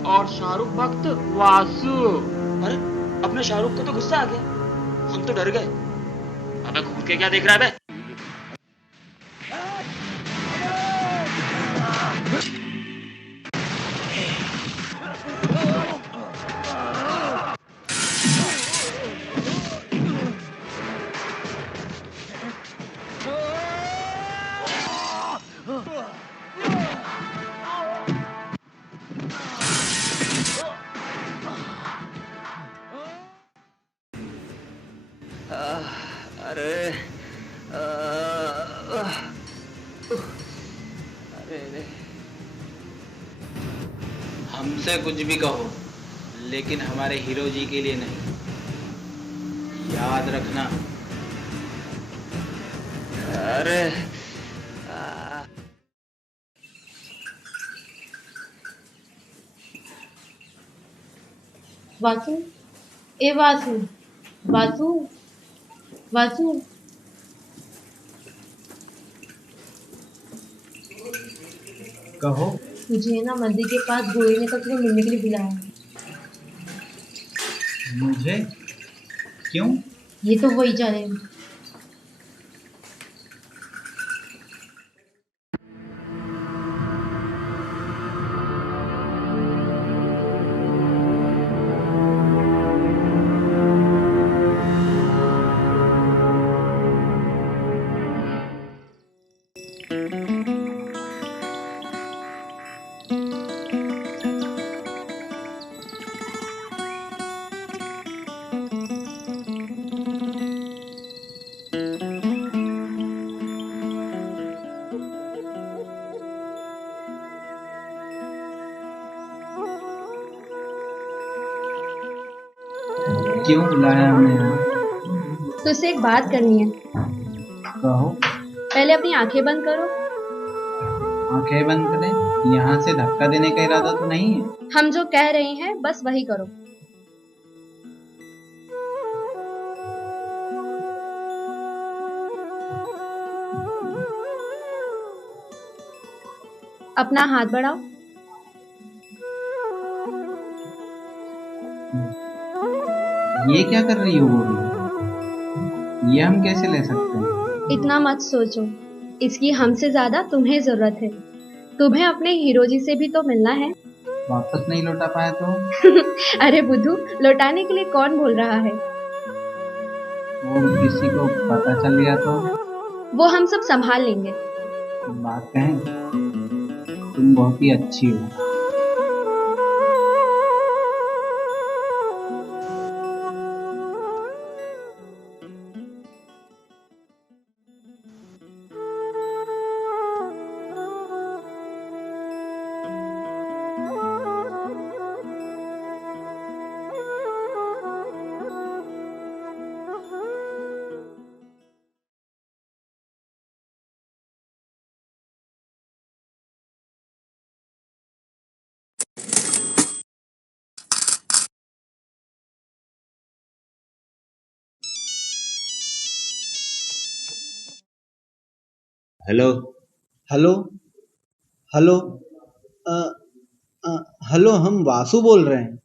और शाहरुख भक्त वासु। अरे अपने शाहरुख को तो गुस्सा आ गया, हम तो डर गए। अबे घूर के क्या देख रहा है बे? हमसे कुछ भी कहो लेकिन हमारे हीरो जी के लिए नहीं, याद रखना। अरे वासु, ए वासु, वासु, वासु। कहो। मुझे ना मंदिर के पास गोरी ने कल तुम्हें मिलने के लिए बुलाया। मुझे? क्यों? ये तो वही जाने। क्यों बुलाया हमें यहाँ? तुझसे एक बात करनी है। कहो। पहले अपनी आंखें बंद करो। आंखें बंद करें? यहाँ से धक्का देने का इरादा तो नहीं है। हम जो कह रहे हैं बस वही करो। अपना हाथ बढ़ाओ। ये क्या कर रही हो गोरी? ये हम कैसे ले सकते हैं? इतना मत सोचो, इसकी हमसे ज्यादा तुम्हें जरूरत है। तुम्हें अपने हीरो जी से भी तो मिलना है। वापस नहीं लौटा पाया तो? अरे बुद्धू, लौटाने के लिए कौन बोल रहा है? और किसी को पता चल गया तो? वो हम सब संभाल लेंगे। बात कहें, तुम बहुत ही अच्छी हो। हेलो हेलो हेलो अ, हेलो, हम वासु बोल रहे हैं।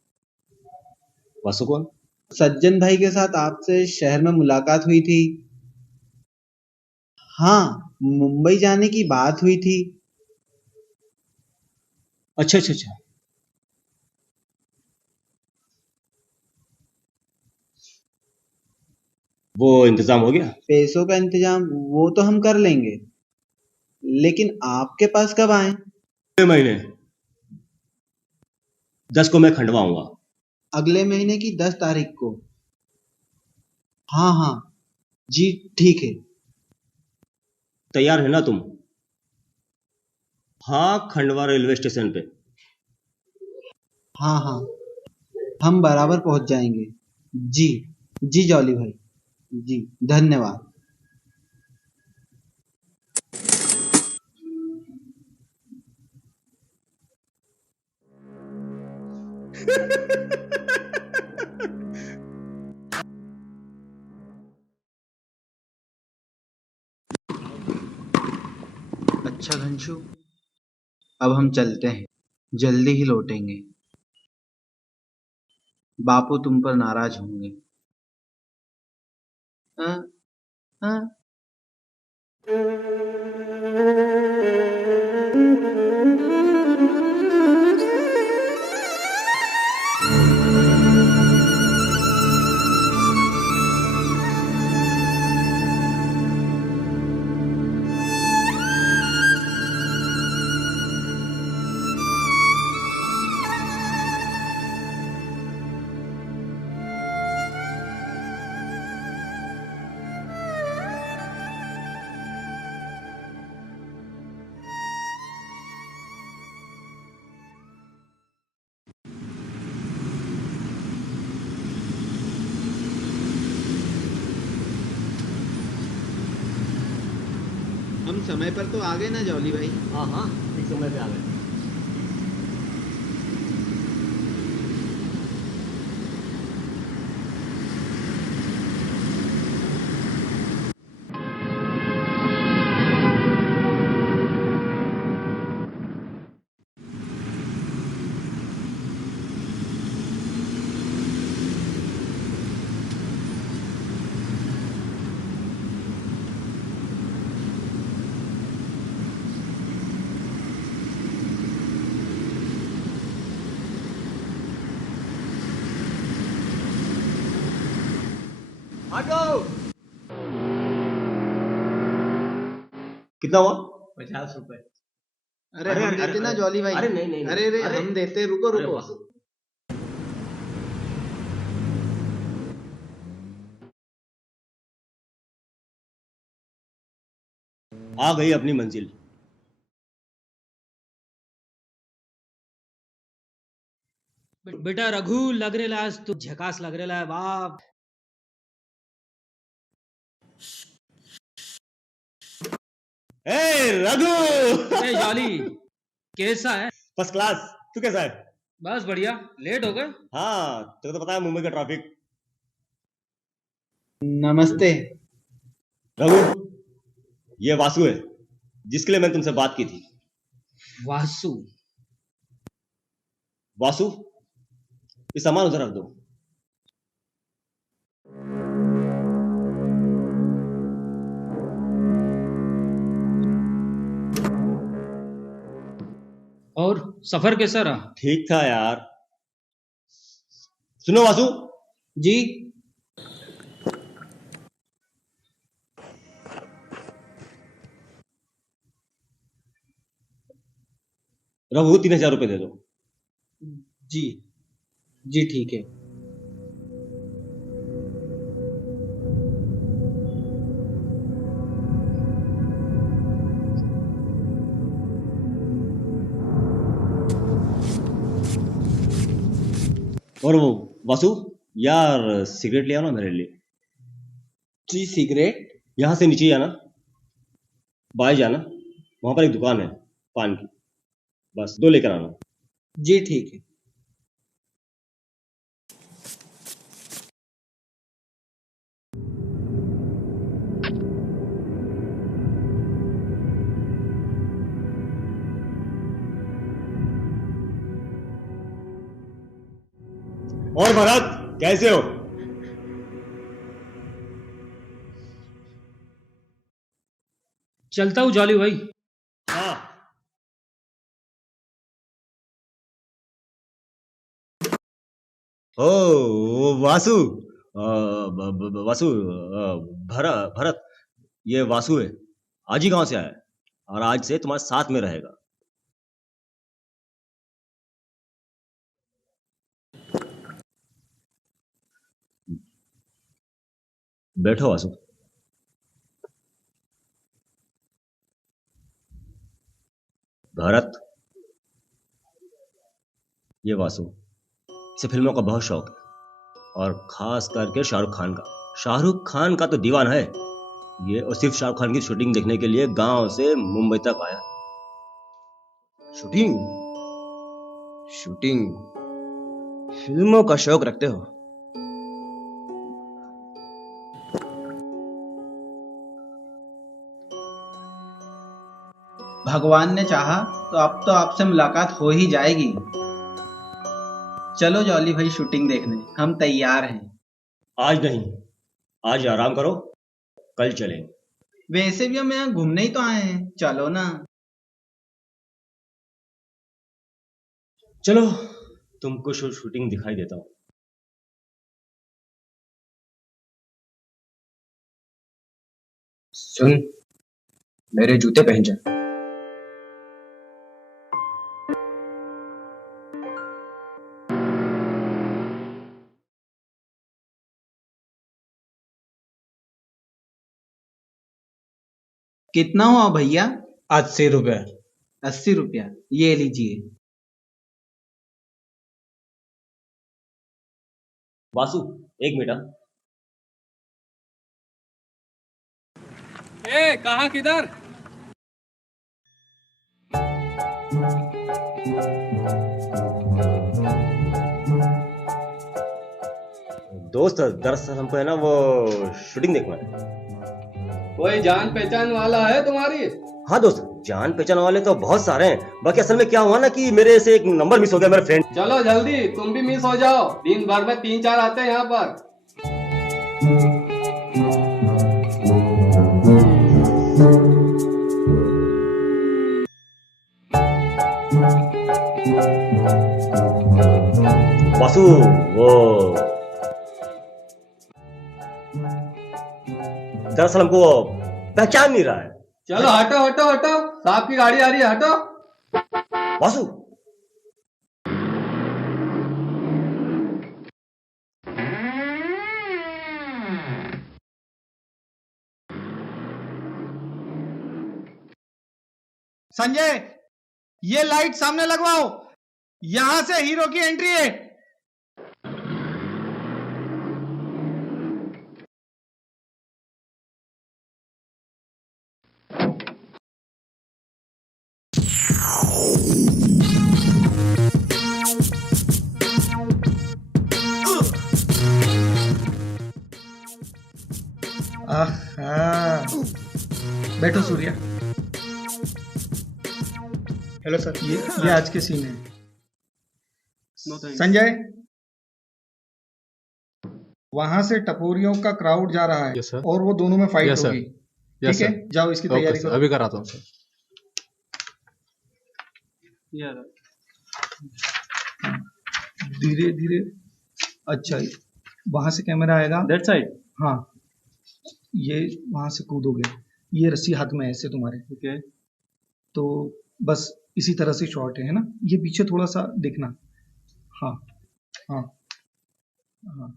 वासु कौन? सज्जन भाई के साथ आपसे शहर में मुलाकात हुई थी। हाँ, मुंबई जाने की बात हुई थी। अच्छा अच्छा अच्छा। वो इंतजाम हो गया? पैसों का इंतजाम वो तो हम कर लेंगे, लेकिन आपके पास कब आए? अगले महीने 10 को मैं खंडवा आऊंगा। अगले महीने की 10 तारीख को? हाँ हाँ जी, ठीक है। तैयार है ना तुम? हाँ, खंडवा रेलवे स्टेशन पे। हाँ हाँ, हम बराबर पहुंच जाएंगे। जी जी जॉली भाई, जी धन्यवाद। अच्छा घंशु, अब हम चलते हैं, जल्दी ही लौटेंगे। बापू तुम पर नाराज होंगे। हाँ हाँ। हम समय पर तो आ गए ना जॉली भाई? हाँ हाँ, ठीक समय पे आ गए। हटो। कितना हुआ? 50 रुपए। अरे हम देते ना जॉली भाई। अरे नहीं नहीं अरे अरे हम देते, रुको अरे रुको। वासु। आ गई अपनी मंजिल। बेटा रघु लग रेला आज तू झकास लग रेला है बाप. रघु. जॉली कैसा है? First class. तू कैसा है? बस बढ़िया. लेट हो गए? हाँ, तुझे तो पता है मुंबई का ट्रैफिक. नमस्ते. रघु, ये वासु है जिसके लिए मैंने तुमसे बात की थी. वासु? वासु, ये सामान उधर रख दो. और सफर कैसा रहा? ठीक था यार. सुनो वासु जी. रघु 3000 रुपए दे दो. जी जी ठीक है. और वो वासु यार, सिगरेट ले आओ ना मेरे लिए. जी सिगरेट? यहां से नीचे जाना, बाएं जाना, वहां पर एक दुकान है पान की. बस 2 लेकर आना. जी ठीक है. और भरत कैसे हो? चलता हूँ जॉली भाई. हाँ. ओ वासु. वासु. भरत, ये वासु है. आज ही गांव से आया है और आज से तुम्हारे साथ में रहेगा. बैठो वासु. भारत, ये वासु, इसे फिल्मों का बहुत शौक है और खास करके शाहरुख खान का. शाहरुख खान का तो दीवाना है ये, और सिर्फ शाहरुख खान की शूटिंग देखने के लिए गांव से मुंबई तक आया. शूटिंग? शूटिंग? फिल्मों का शौक रखते हो? भगवान ने चाहा तो अब तो आपसे मुलाकात हो ही जाएगी. चलो जॉली भाई शूटिंग देखने, हम तैयार हैं. आज नहीं, आज आराम करो, कल चलेंगे. वैसे भी हम यहाँ घूमने ही तो आए हैं, चलो ना. चलो तुमको शूटिंग दिखाई देता हूँ. सुन, मेरे जूते पहन जा. कितना हुआ भैया? 80 रुपए. 80 रुपया, ये लीजिए. वासु, 1 मिनट. कहाँ किधर? दोस्त, दरअसल हमको है ना वो शूटिंग देखना है. कोई जान पहचान वाला है तुम्हारी? हाँ दोस्त, जान पहचान वाले तो बहुत सारे हैं. बाकी असल में क्या हुआ ना कि मेरे से एक नंबर मिस हो गया, मेरा फ्रेंड. चलो जल्दी, तुम भी मिस हो जाओ. दिन भर में 3-4 आते हैं यहाँ पर. वासु, वो दरअसल हमको पहचान नहीं रहा है. चलो हटो हटो हटो, साहब की गाड़ी आ रही है, हटो. वासु, संजय, ये लाइट सामने लगवाओ. यहां से हीरो की एंट्री है. आहा, बैठो सूर्या। Hello sir. ये आज के सीन है। संजय, वहां से टपोरियों का क्राउड जा रहा है और वो दोनों में फाइट होगी। ठीक है, जाओ इसकी तैयारी करो। अभी कराता हूँ सर। धीरे धीरे। अच्छा, वहां से कैमरा आएगा। That side. हाँ, ये वहां से कूदोगे। ये रस्सी हाथ में है ऐसे तुम्हारे। ओके। तो बस इसी तरह से शॉट है ना। ये पीछे थोड़ा सा देखना। हाँ हाँ हाँ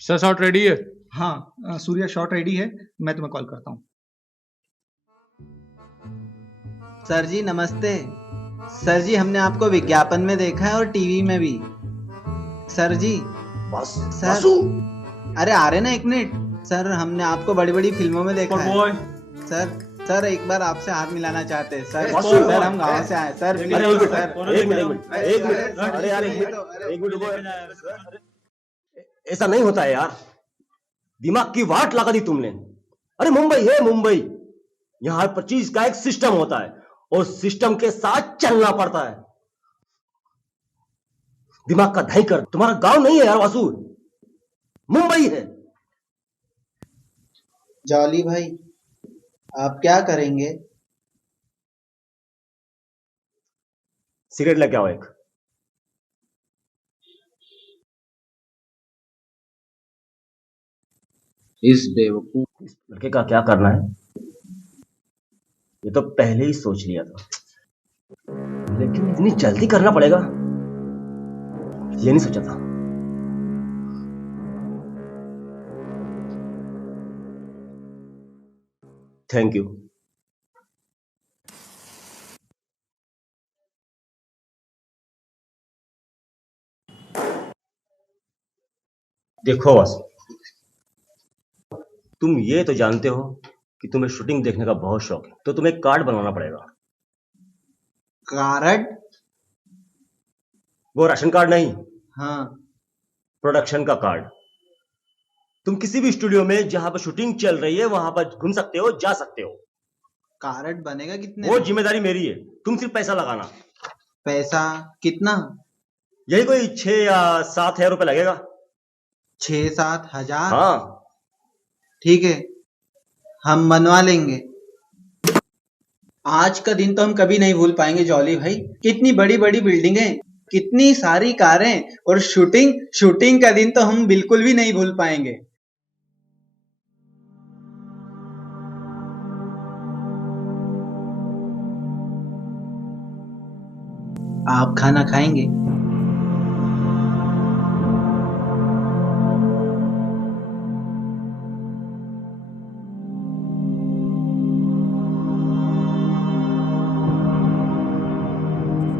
सर, शॉट रेडी है। हाँ सूर्या, शॉट रेडी है। मैं तुम्हें कॉल करता हूँ। सर जी नमस्ते। सर जी, हमने आपको विज्ञापन में देखा है और टीवी में भी। सर जी। बस सर, अरे आ रहे ना, एक मिनट। सर, हमने आपको बड़ी बड़ी फिल्मों में देखा है। सर एक बार आपसे हाथ मिलाना चाहते हैं सर। सर हम गांव से आए सर। एक मिनट, अरे यार एक मिनट, ऐसा नहीं होता है यार। दिमाग की वाट लगा दी तुमने। अरे मुंबई है, मुंबई। यहाँ हर चीज का एक सिस्टम होता है और सिस्टम के साथ चलना पड़ता है। दिमाग का दही कर। तुम्हारा गांव नहीं है यार वासु, मुंबई है। जॉली भाई, आप क्या करेंगे? सिगरेट लेके आओ एक। इस बेवकूफ लड़के का क्या करना है ये तो पहले ही सोच लिया था, लेकिन इतनी जल्दी करना पड़ेगा ये नहीं सोचा था। Thank you. देखो वासु, तुम ये तो जानते हो कि तुम्हें शूटिंग देखने का बहुत शौक है, तो तुम्हें एक कार्ड बनवाना पड़ेगा। कार्ड? वो राशन कार्ड नहीं। हाँ। प्रोडक्शन का कार्ड। तुम किसी भी स्टूडियो में जहां पर शूटिंग चल रही है वहां पर घूम सकते हो, जा सकते हो। कार्ड बनेगा कितने? वो जिम्मेदारी मेरी है, तुम सिर्फ पैसा लगाना। पैसा कितना? यही कोई 6 या 7 हजार रुपए लगेगा। 6-7 हजार? हाँ ठीक है, हम बनवा लेंगे। आज का दिन तो हम कभी नहीं भूल पाएंगे जॉली भाई। कितनी बड़ी बड़ी बिल्डिंगें, कितनी सारी कारें और शूटिंग का दिन तो हम बिल्कुल भी नहीं भूल पाएंगे। आप खाना खाएंगे?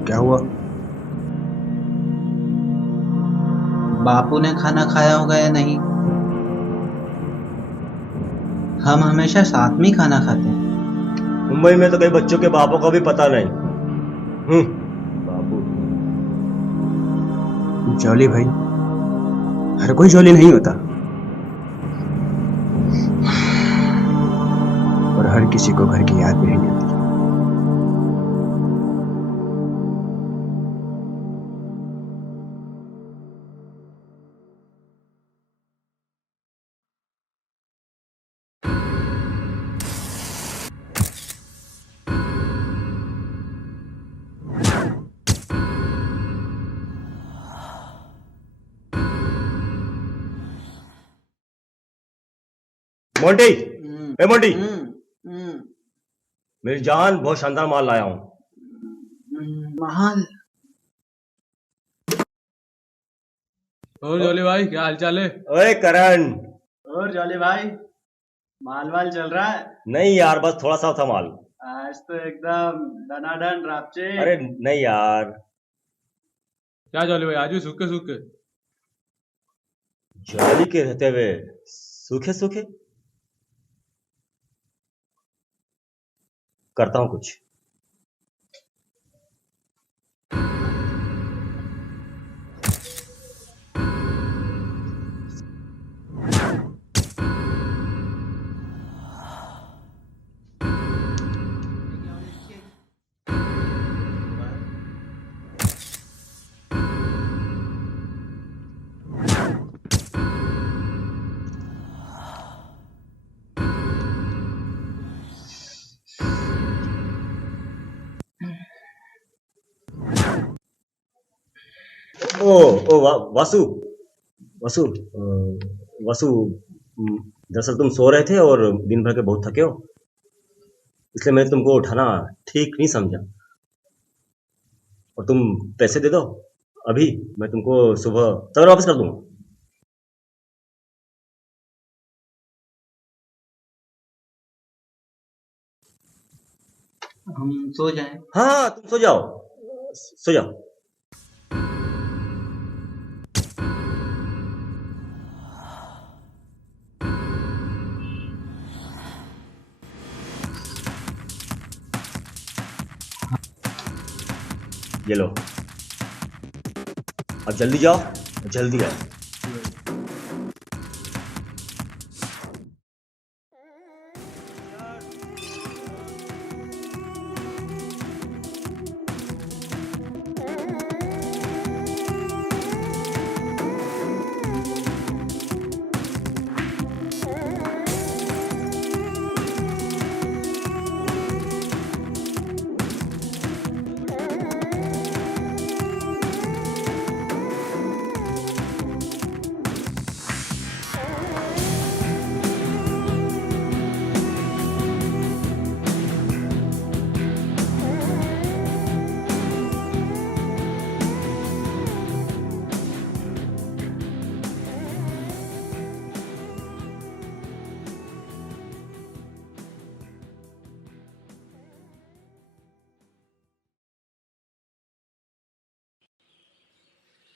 क्या हुआ? बापू ने खाना खाया होगा या नहीं? हम हमेशा साथ में खाना खाते हैं। मुंबई में तो कई बच्चों के बापों का भी पता नहीं। बापू। जॉली भाई, हर कोई जॉली नहीं होता और हर किसी को घर की याद भी नहीं आती। मोंटी, ए मोंटी, मेरी जान बहुत शानदार माल लाया हूं। माल? और जॉली भाई क्या हाल चाल है? ओए करण। और जॉली भाई, माल चल रहा है? नहीं यार, बस थोड़ा सा था माल। आज तो एकदम डनाडन रापचे। अरे नहीं यार। क्या जॉली भाई, आज भी सूखे सूखे? जॉली के रहते हुए सूखे सूखे करता हूं कुछ। वासु वासु वासु दरअसल तुम सो रहे थे और दिन भर के बहुत थके हो, इसलिए मैंने तुमको उठाना ठीक नहीं समझा। और तुम पैसे दे दो अभी, मैं तुमको सुबह सवेरे वापस कर दूंगा। हम सो जाएं? हाँ तुम सो जाओ, सो जाओ। ये लो, अब जल्दी जाओ, जल्दी आओ।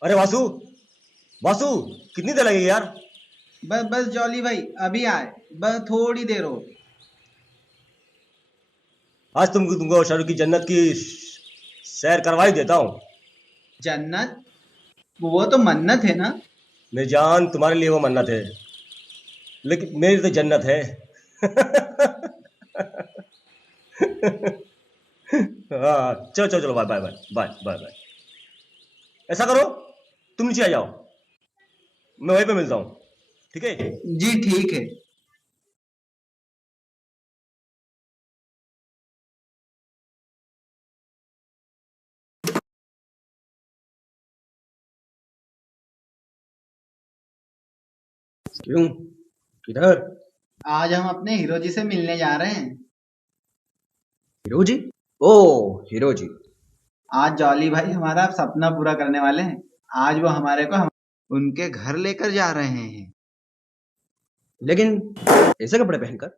अरे वासु, वासु कितनी देर लगेगी यार? बस बस जॉली भाई अभी आए, बस थोड़ी देर हो। आज तुमको शाहरुख की जन्नत की सैर करवाई देता हूँ। जन्नत? वो तो मन्नत है ना? मेरी जान, तुम्हारे लिए वो मन्नत है, लेकिन मेरी तो जन्नत है। हाँ चलो चलो चलो, bye bye bye bye bye bye. ऐसा करो, तुम नीचे आ जाओ, मैं वहीं पे मिलता हूँ, ठीक है? जी ठीक है। क्यों, किधर? आज हम अपने हीरो जी से मिलने जा रहे हैं। हीरो जी? ओ हीरो जी। आज जॉली भाई हमारा सपना पूरा करने वाले हैं। आज वो हमारे को उनके घर लेकर जा रहे हैं। लेकिन ऐसे कपड़े पहनकर?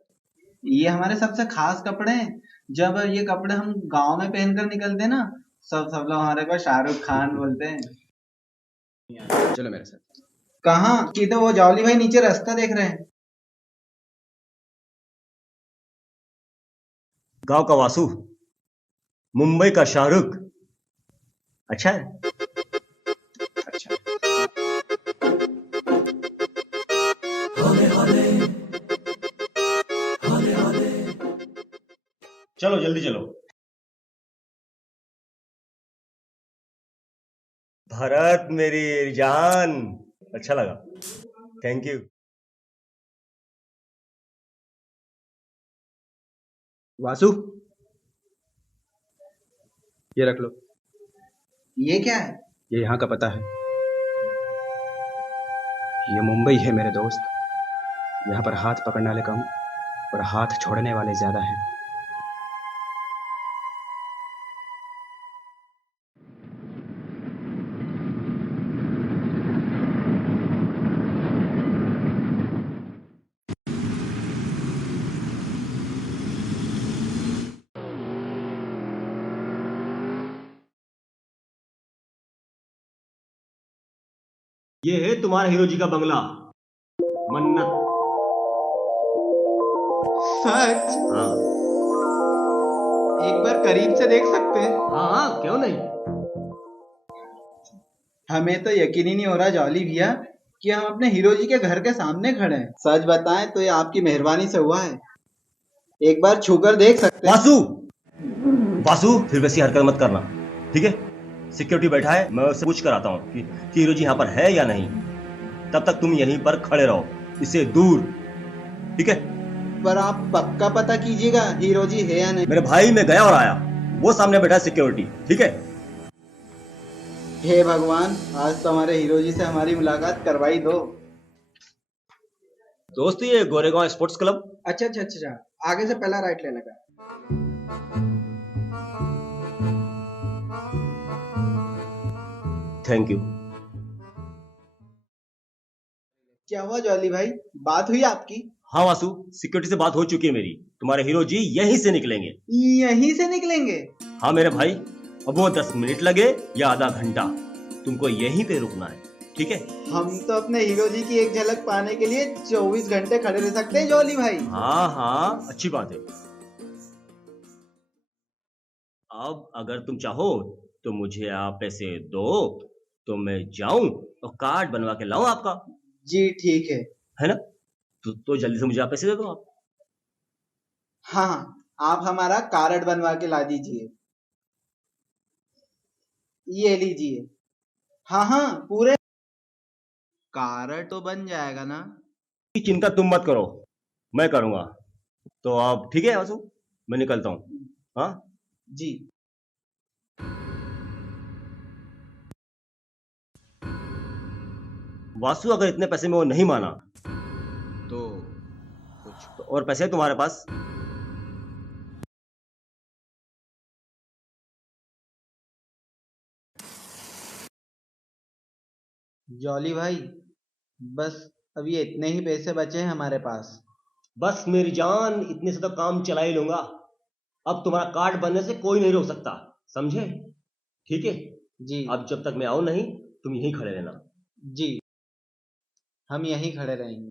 ये हमारे सबसे खास कपड़े हैं। जब ये कपड़े हम गांव में पहनकर निकलते ना, सब लोग हमारे को शाहरुख खान बोलते हैं। चलो मेरे साथ। कहाँ? कि तो वो जॉली भाई नीचे रास्ता देख रहे हैं। गांव का वासु, मुंबई का शाहरुख, अच्छा है? अच्छा। चलो जल्दी चलो। भारत मेरी जान, अच्छा लगा, थैंक यू। वासु, ये रख लो। ये क्या है? ये यहाँ का पता है। ये मुंबई है मेरे दोस्त। यहाँ पर हाथ पकड़ने वाले कम और हाथ छोड़ने वाले ज्यादा हैं। ये है तुम्हारे हीरो जी का बंगला, मन्नत। सच? हाँ। एक बार करीब से देख सकते हैं? हाँ क्यों नहीं। हमें तो यकीन ही नहीं हो रहा जॉली भैया कि हम अपने हीरो जी के घर के सामने खड़े हैं। सच बताएं तो ये आपकी मेहरबानी से हुआ है। एक बार छूकर देख सकते हैं? वासु, वासु फिर वैसी हरकत मत करना, ठीक है? सिक्योरिटी बैठा है, मैं उससे पूछ कर आता हूँ कि हीरो जी यहाँ पर है या नहीं। तब तक तुम यहीं पर खड़े रहो, इससे दूर, ठीक है? पर आप पक्का पता कीजिएगा हीरो जी है या नहीं। मेरे भाई, मैं गया और आया, वो सामने बैठा है सिक्योरिटी, ठीक है? हे भगवान, आज तो हमारे हीरो जी से हमारी मुलाकात करवाई दो। दोस्त ये गोरेगांव स्पोर्ट्स क्लब। अच्छा अच्छा अच्छा, आगे से पहला राइट लेने का। Thank you. क्या हुआ जॉली भाई, बात हुई आपकी? हाँ वासु, सिक्योरिटी से बात हो चुकी है मेरी। तुम्हारे हीरो जी यहीं से निकलेंगे। यहीं से निकलेंगे? हाँ मेरे भाई, अब वो 10 मिनट लगे या आधा घंटा, तुमको यहीं पे रुकना है, ठीक है? हम तो अपने हीरो जी की एक झलक पाने के लिए 24 घंटे खड़े रह सकते हैं जॉली भाई। हाँ हाँ, अच्छी बात है। अब अगर तुम चाहो तो मुझे आप पैसे दो तो मैं जाऊं और कार्ड बनवा के लाऊं आपका। जी ठीक है ना? तो जल्दी से मुझे आप पैसे दे दो आप। हाँ, आप हमारा कार्ड बनवा के ला दीजिए। ये लीजिए। हाँ हाँ, पूरे कार्ड तो बन जाएगा ना? चिंता तुम मत करो, मैं करूंगा। तो आप ठीक है वासु, मैं निकलता हूँ। हाँ जी। वासु, अगर इतने पैसे में वो नहीं माना तो तो और पैसे हैं तुम्हारे पास? जॉली भाई, बस अब ये इतने ही पैसे बचे हैं हमारे पास। बस मेरी जान, इतने से तो काम चला ही लूंगा। अब तुम्हारा कार्ड बनने से कोई नहीं रोक सकता, समझे? ठीक है जी। अब जब तक मैं आऊं नहीं, तुम यहीं खड़े रहना। जी, हम यहीं खड़े रहेंगे।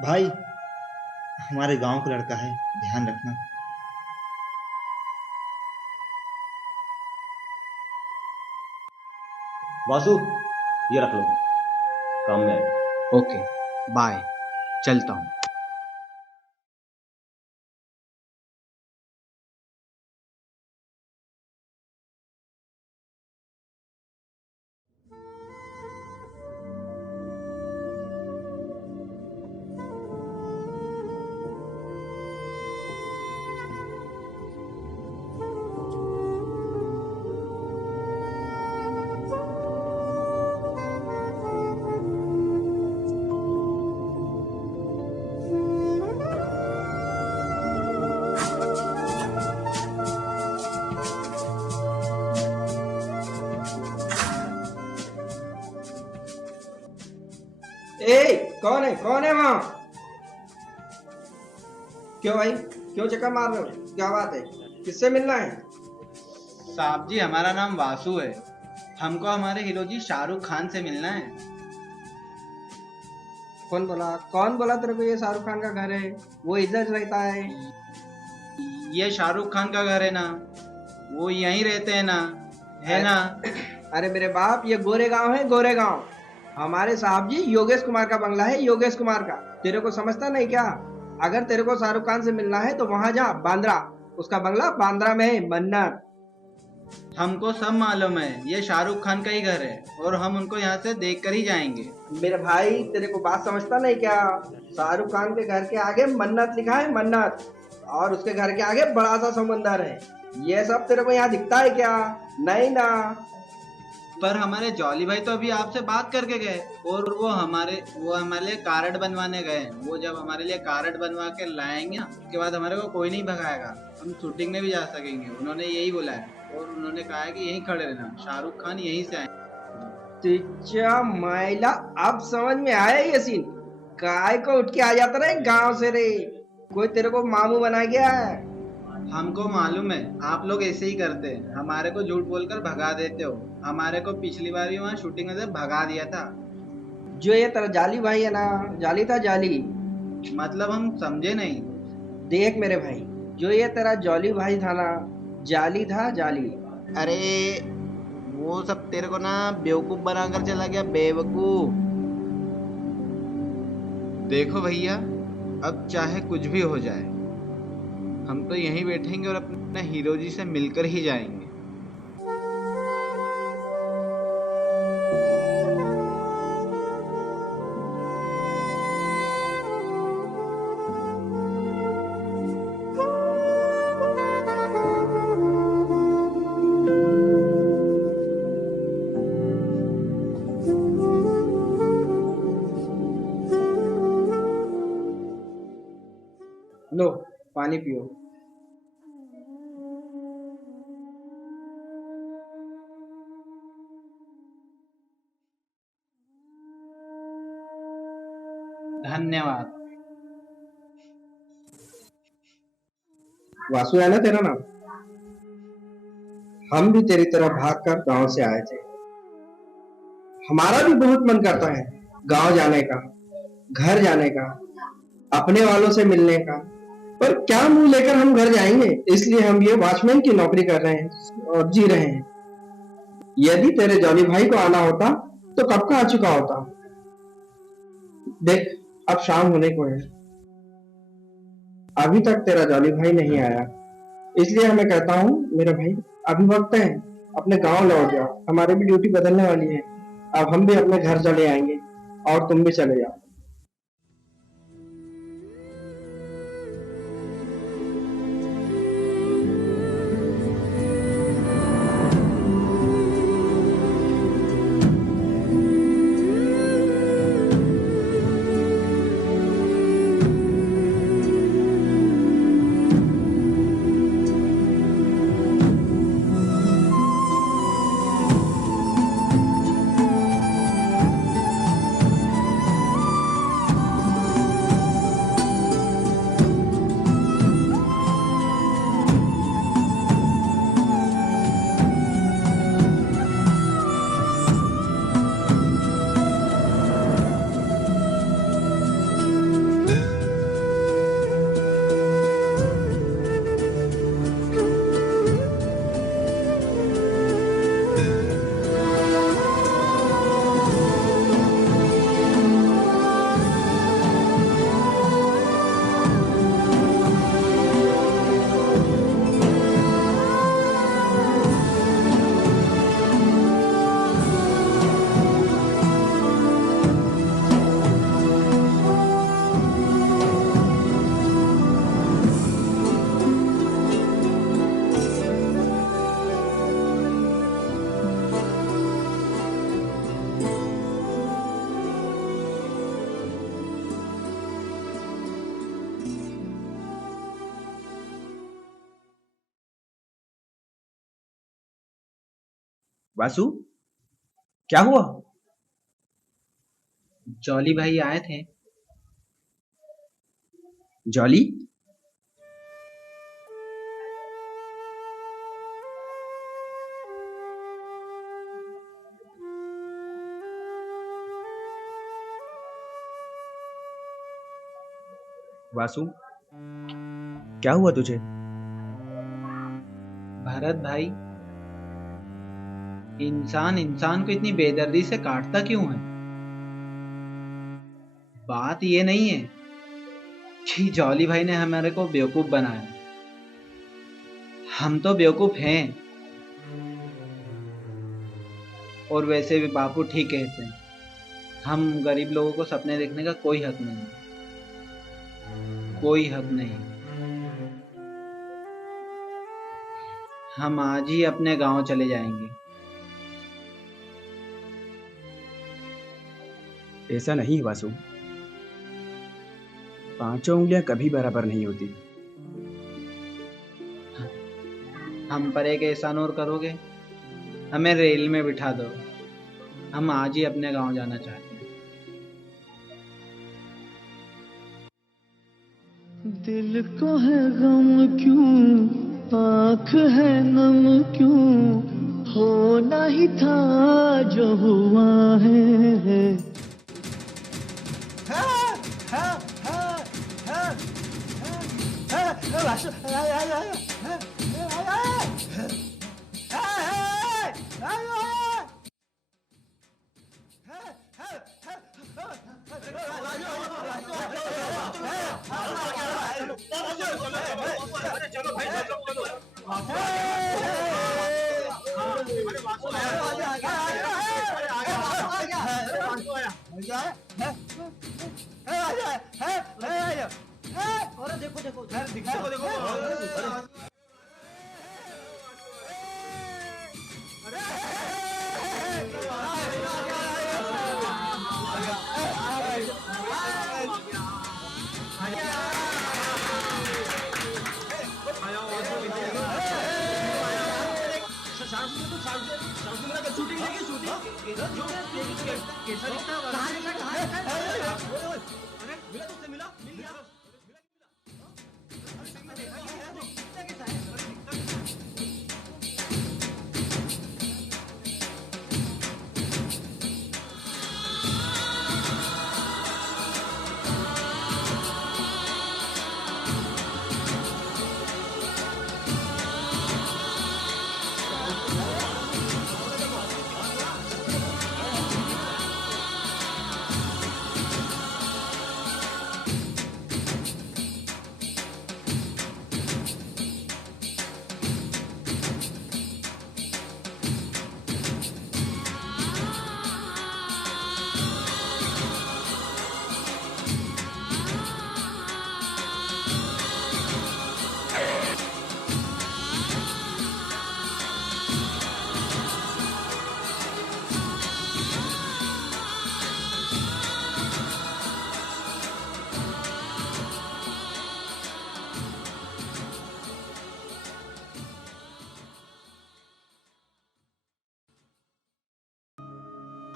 भाई, हमारे गांव का लड़का है, ध्यान रखना। वासु, ये रख लो, काम में आए। ओके, बाय, चलता हूँ। कौन है वहाँ? क्यों भाई, क्यों चक्कर मार रहे हो? क्या बात है, किससे मिलना है? साहब जी, हमारा नाम वासु है, हमको हमारे हीरो जी शाहरुख खान से मिलना है। कौन बोला तेरे को ये शाहरुख खान का घर है? वो इधर रहता है। ये शाहरुख खान का घर है ना, वो यहीं रहते हैं ना, है ना? अरे मेरे बाप, ये गोरेगांव है, गोरेगांव। हमारे साहब जी योगेश कुमार का बंगला है, योगेश कुमार का। तेरे को समझता नहीं क्या? अगर तेरे को शाहरुख खान से मिलना है तो वहां जा, बांद्रा। उसका बंगला बांद्रा में है, मन्नत। हमको सब मालूम है, ये शाहरुख खान का ही घर है और हम उनको यहाँ से देख कर ही जाएंगे। मेरे भाई, तेरे को बात समझता नहीं क्या? शाहरुख खान के घर के आगे मन्नत लिखा है, मन्नत। और उसके घर के आगे बड़ा सा समुंदर है। ये सब तेरे को यहाँ दिखता है क्या? नहीं ना। पर हमारे जॉली भाई तो अभी आपसे बात करके गए और वो हमारे लिए कार्ड बनवाने गए। वो जब हमारे लिए कार्ड बनवा के लाएंगे उसके बाद हमारे को कोई नहीं भगाएगा, हम शूटिंग में भी जा सकेंगे। उन्होंने यही बोला है और उन्होंने कहा है कि यहीं खड़े रहना, शाहरुख खान यहीं से आए। तिच्चा मैला, अब समझ में आया ये सीन। काय को उठ के आ जाता रहे गांव से रे? कोई तेरे को मामू बना गया है? हमको मालूम है, आप लोग ऐसे ही करते हैं, हमारे को झूठ बोलकर भगा देते हो। हमारे को पिछली बार भी वहाँ शूटिंग में से भगा दिया था। जो ये तेरा जाली भाई है ना, जाली था जाली। मतलब हम समझे नहीं। देख मेरे भाई, जो ये तेरा जॉली भाई था ना, जाली था, जाली। अरे वो सब तेरे को ना बेवकूफ बनाकर चला गया, बेवकूफ। देखो भैया, अब चाहे कुछ भी हो जाए, हम तो यहीं बैठेंगे और अपने हीरो जी से मिलकर ही जाएंगे। लो पानी पियो। धन्यवाद। वासु है ना तेरा नाम? हम भी तेरी तरह भागकर गांव से आए थे। हमारा भी बहुत मन करता है गांव जाने का, घर जाने का, अपने वालों से मिलने का, पर क्या मुंह लेकर हम घर जाएंगे? इसलिए हम ये वॉचमैन की नौकरी कर रहे हैं और जी रहे हैं। यदि तेरे जॉली भाई को आना होता तो कब का आ चुका होता। देख अब शाम होने को है, अभी तक तेरा जॉली भाई नहीं आया। इसलिए मैं कहता हूँ मेरे भाई, अभी वक्त है, अपने गांव लौट जाओ। हमारी भी ड्यूटी बदलने वाली है। अब हम भी अपने घर चले आएंगे और तुम भी चले जाओ। वासु क्या हुआ? जॉली भाई आए थे। जॉली? वासु क्या हुआ तुझे? भरत भाई, इंसान इंसान को इतनी बेदर्दी से काटता क्यों है? बात ये नहीं है कि जॉली भाई ने हमारे को बेवकूफ बनाया। हम तो बेवकूफ हैं। और वैसे भी बापू ठीक कहते हैं, हम गरीब लोगों को सपने देखने का कोई हक नहीं, कोई हक नहीं। हम आज ही अपने गांव चले जाएंगे। ऐसा नहीं वासु, पांचों उंगलियां कभी बराबर नहीं होती। हम पर एक एहसान और करोगे? हमें रेल में बिठा दो। हम आज ही अपने गांव जाना चाहते हैं। दिल को है गम क्यों, आँख है नम क्यों, होना ही था जो हुआ है।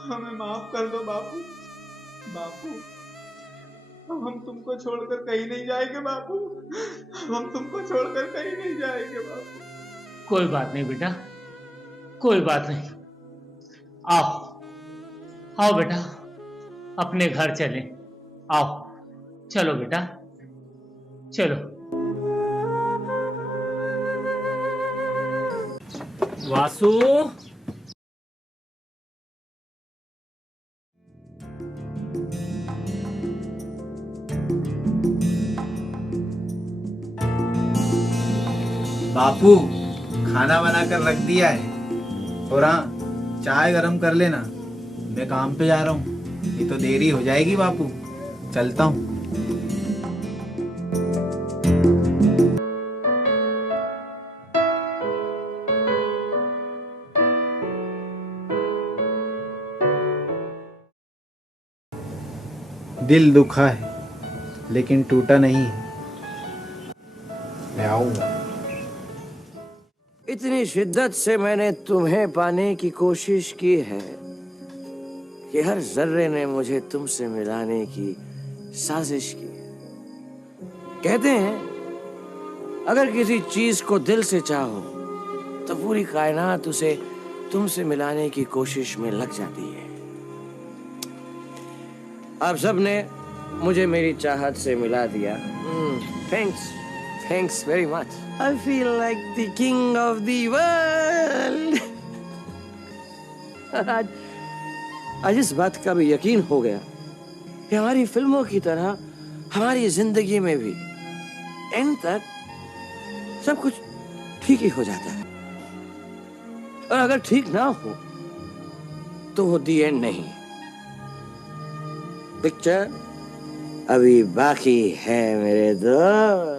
हमें माफ कर दो बापू। बापू, हम तुमको छोड़कर कहीं नहीं जाएंगे बापू। हम तुमको छोड़कर कहीं नहीं जाएंगे बापू। कोई बात नहीं बेटा, कोई बात नहीं। आओ आओ बेटा, अपने घर चलें। आओ, चलो बेटा, चलो। वासु, बापू खाना बनाकर रख दिया है, और हाँ चाय गरम कर लेना, मैं काम पे जा रहा हूँ, ये तो देरी हो जाएगी बापू, चलता हूँ। दिल दुखा है लेकिन टूटा नहीं है, मैं आऊंगा। इतनी शिद्दत से मैंने तुम्हें पाने की कोशिश की है कि हर जर्रे ने मुझे तुमसे मिलाने की साजिश की। कहते हैं अगर किसी चीज को दिल से चाहो तो पूरी कायनात उसे तुमसे मिलाने की कोशिश में लग जाती है। आप सबने मुझे मेरी चाहत से मिला दिया। Thanks very much. I feel like the king of the world. आज इस बात का भी यकीन हो गया कि हमारी फिल्मों की तरह हमारी जिंदगी में भी एंड तक सब कुछ ठीक ही हो जाता है, और अगर ठीक ना हो तो वो दी एंड नहीं, पिक्चर अभी बाकी है मेरे दोस्त।